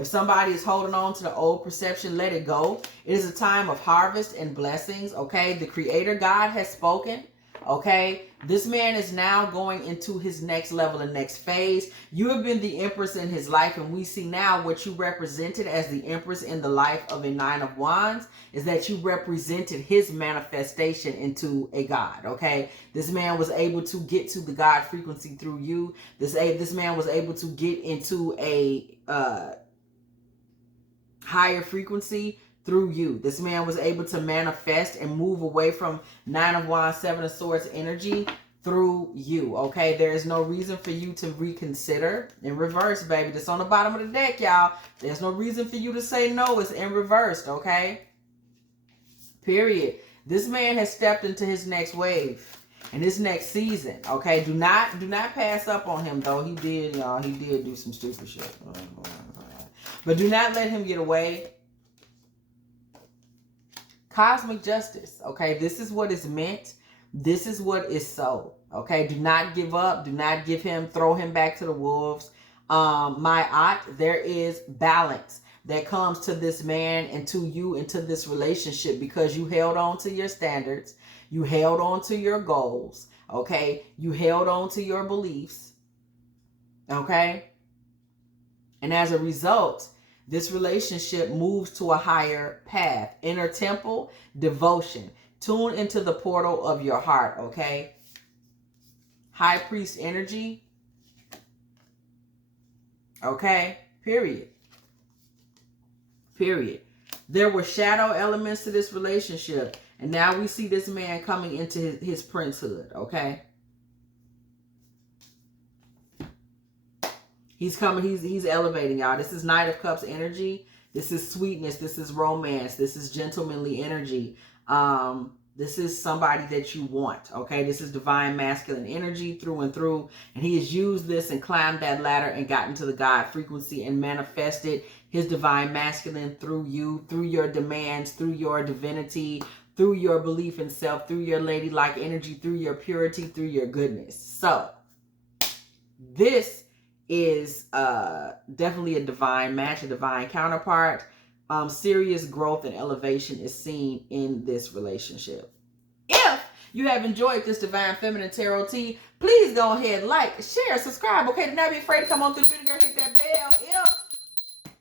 If somebody is holding on to the old perception, let it go. It is a time of harvest and blessings, okay? The Creator God has spoken, okay? This man is now going into his next level and next phase. You have been the Empress in his life, and we see now what you represented as the Empress in the life of a Nine of Wands is that you represented his manifestation into a God, okay? This man was able to get to the God frequency through you. This man was able to get into a higher frequency through you. This man was able to manifest and move away from Nine of Wands, Seven of Swords energy through you, okay? There is no reason for you to reconsider. In reverse, baby. This on the bottom of the deck, y'all. There's no reason for you to say no. It's in reverse, okay? Period. This man has stepped into his next wave and his next season, okay? Do not pass up on him, though. He did, y'all. He did do some stupid shit. But do not let him get away. Cosmic justice, okay? This is what is meant. This is what is so, okay? Do not give up. Do not throw him back to the wolves. My aunt, there is balance that comes to this man and to you into this relationship because you held on to your standards. You held on to your goals, okay? You held on to your beliefs, okay? And as a result, this relationship moves to a higher path. Inner temple, devotion. Tune into the portal of your heart, okay? High priest energy. Okay? Period. Period. There were shadow elements to this relationship. And now we see this man coming into his princehood, okay? He's coming, he's elevating, y'all. This is Knight of Cups energy. This is sweetness. This is romance. This is gentlemanly energy. This is somebody that you want, okay? This is divine masculine energy through and through. And he has used this and climbed that ladder and gotten to the God frequency and manifested his divine masculine through you, through your demands, through your divinity, through your belief in self, through your ladylike energy, through your purity, through your goodness. So, this is definitely a divine match, a divine counterpart. Serious growth and elevation is seen in this relationship. If you have enjoyed this Divine Feminine Tarot Tea, please go ahead, like, share, subscribe. Okay, do not be afraid to come on through the video, hit that bell. If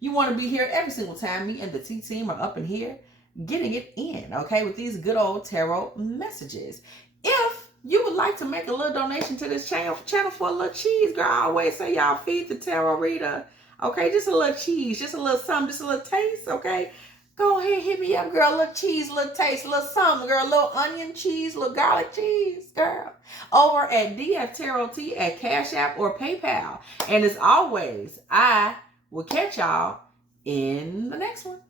you want to be here every single time me and the Tea Team are up in here getting it in, okay, with these good old tarot messages. If you would like to make a little donation to this channel for a little cheese, girl, I always say y'all feed the tarot reader. Okay, just a little cheese, just a little something, just a little taste, okay? Go ahead, hit me up, girl. A little cheese, a little taste, a little something, girl. A little onion cheese, a little garlic cheese, girl. Over at dftarottea at Cash App or PayPal. And as always, I will catch y'all in the next one.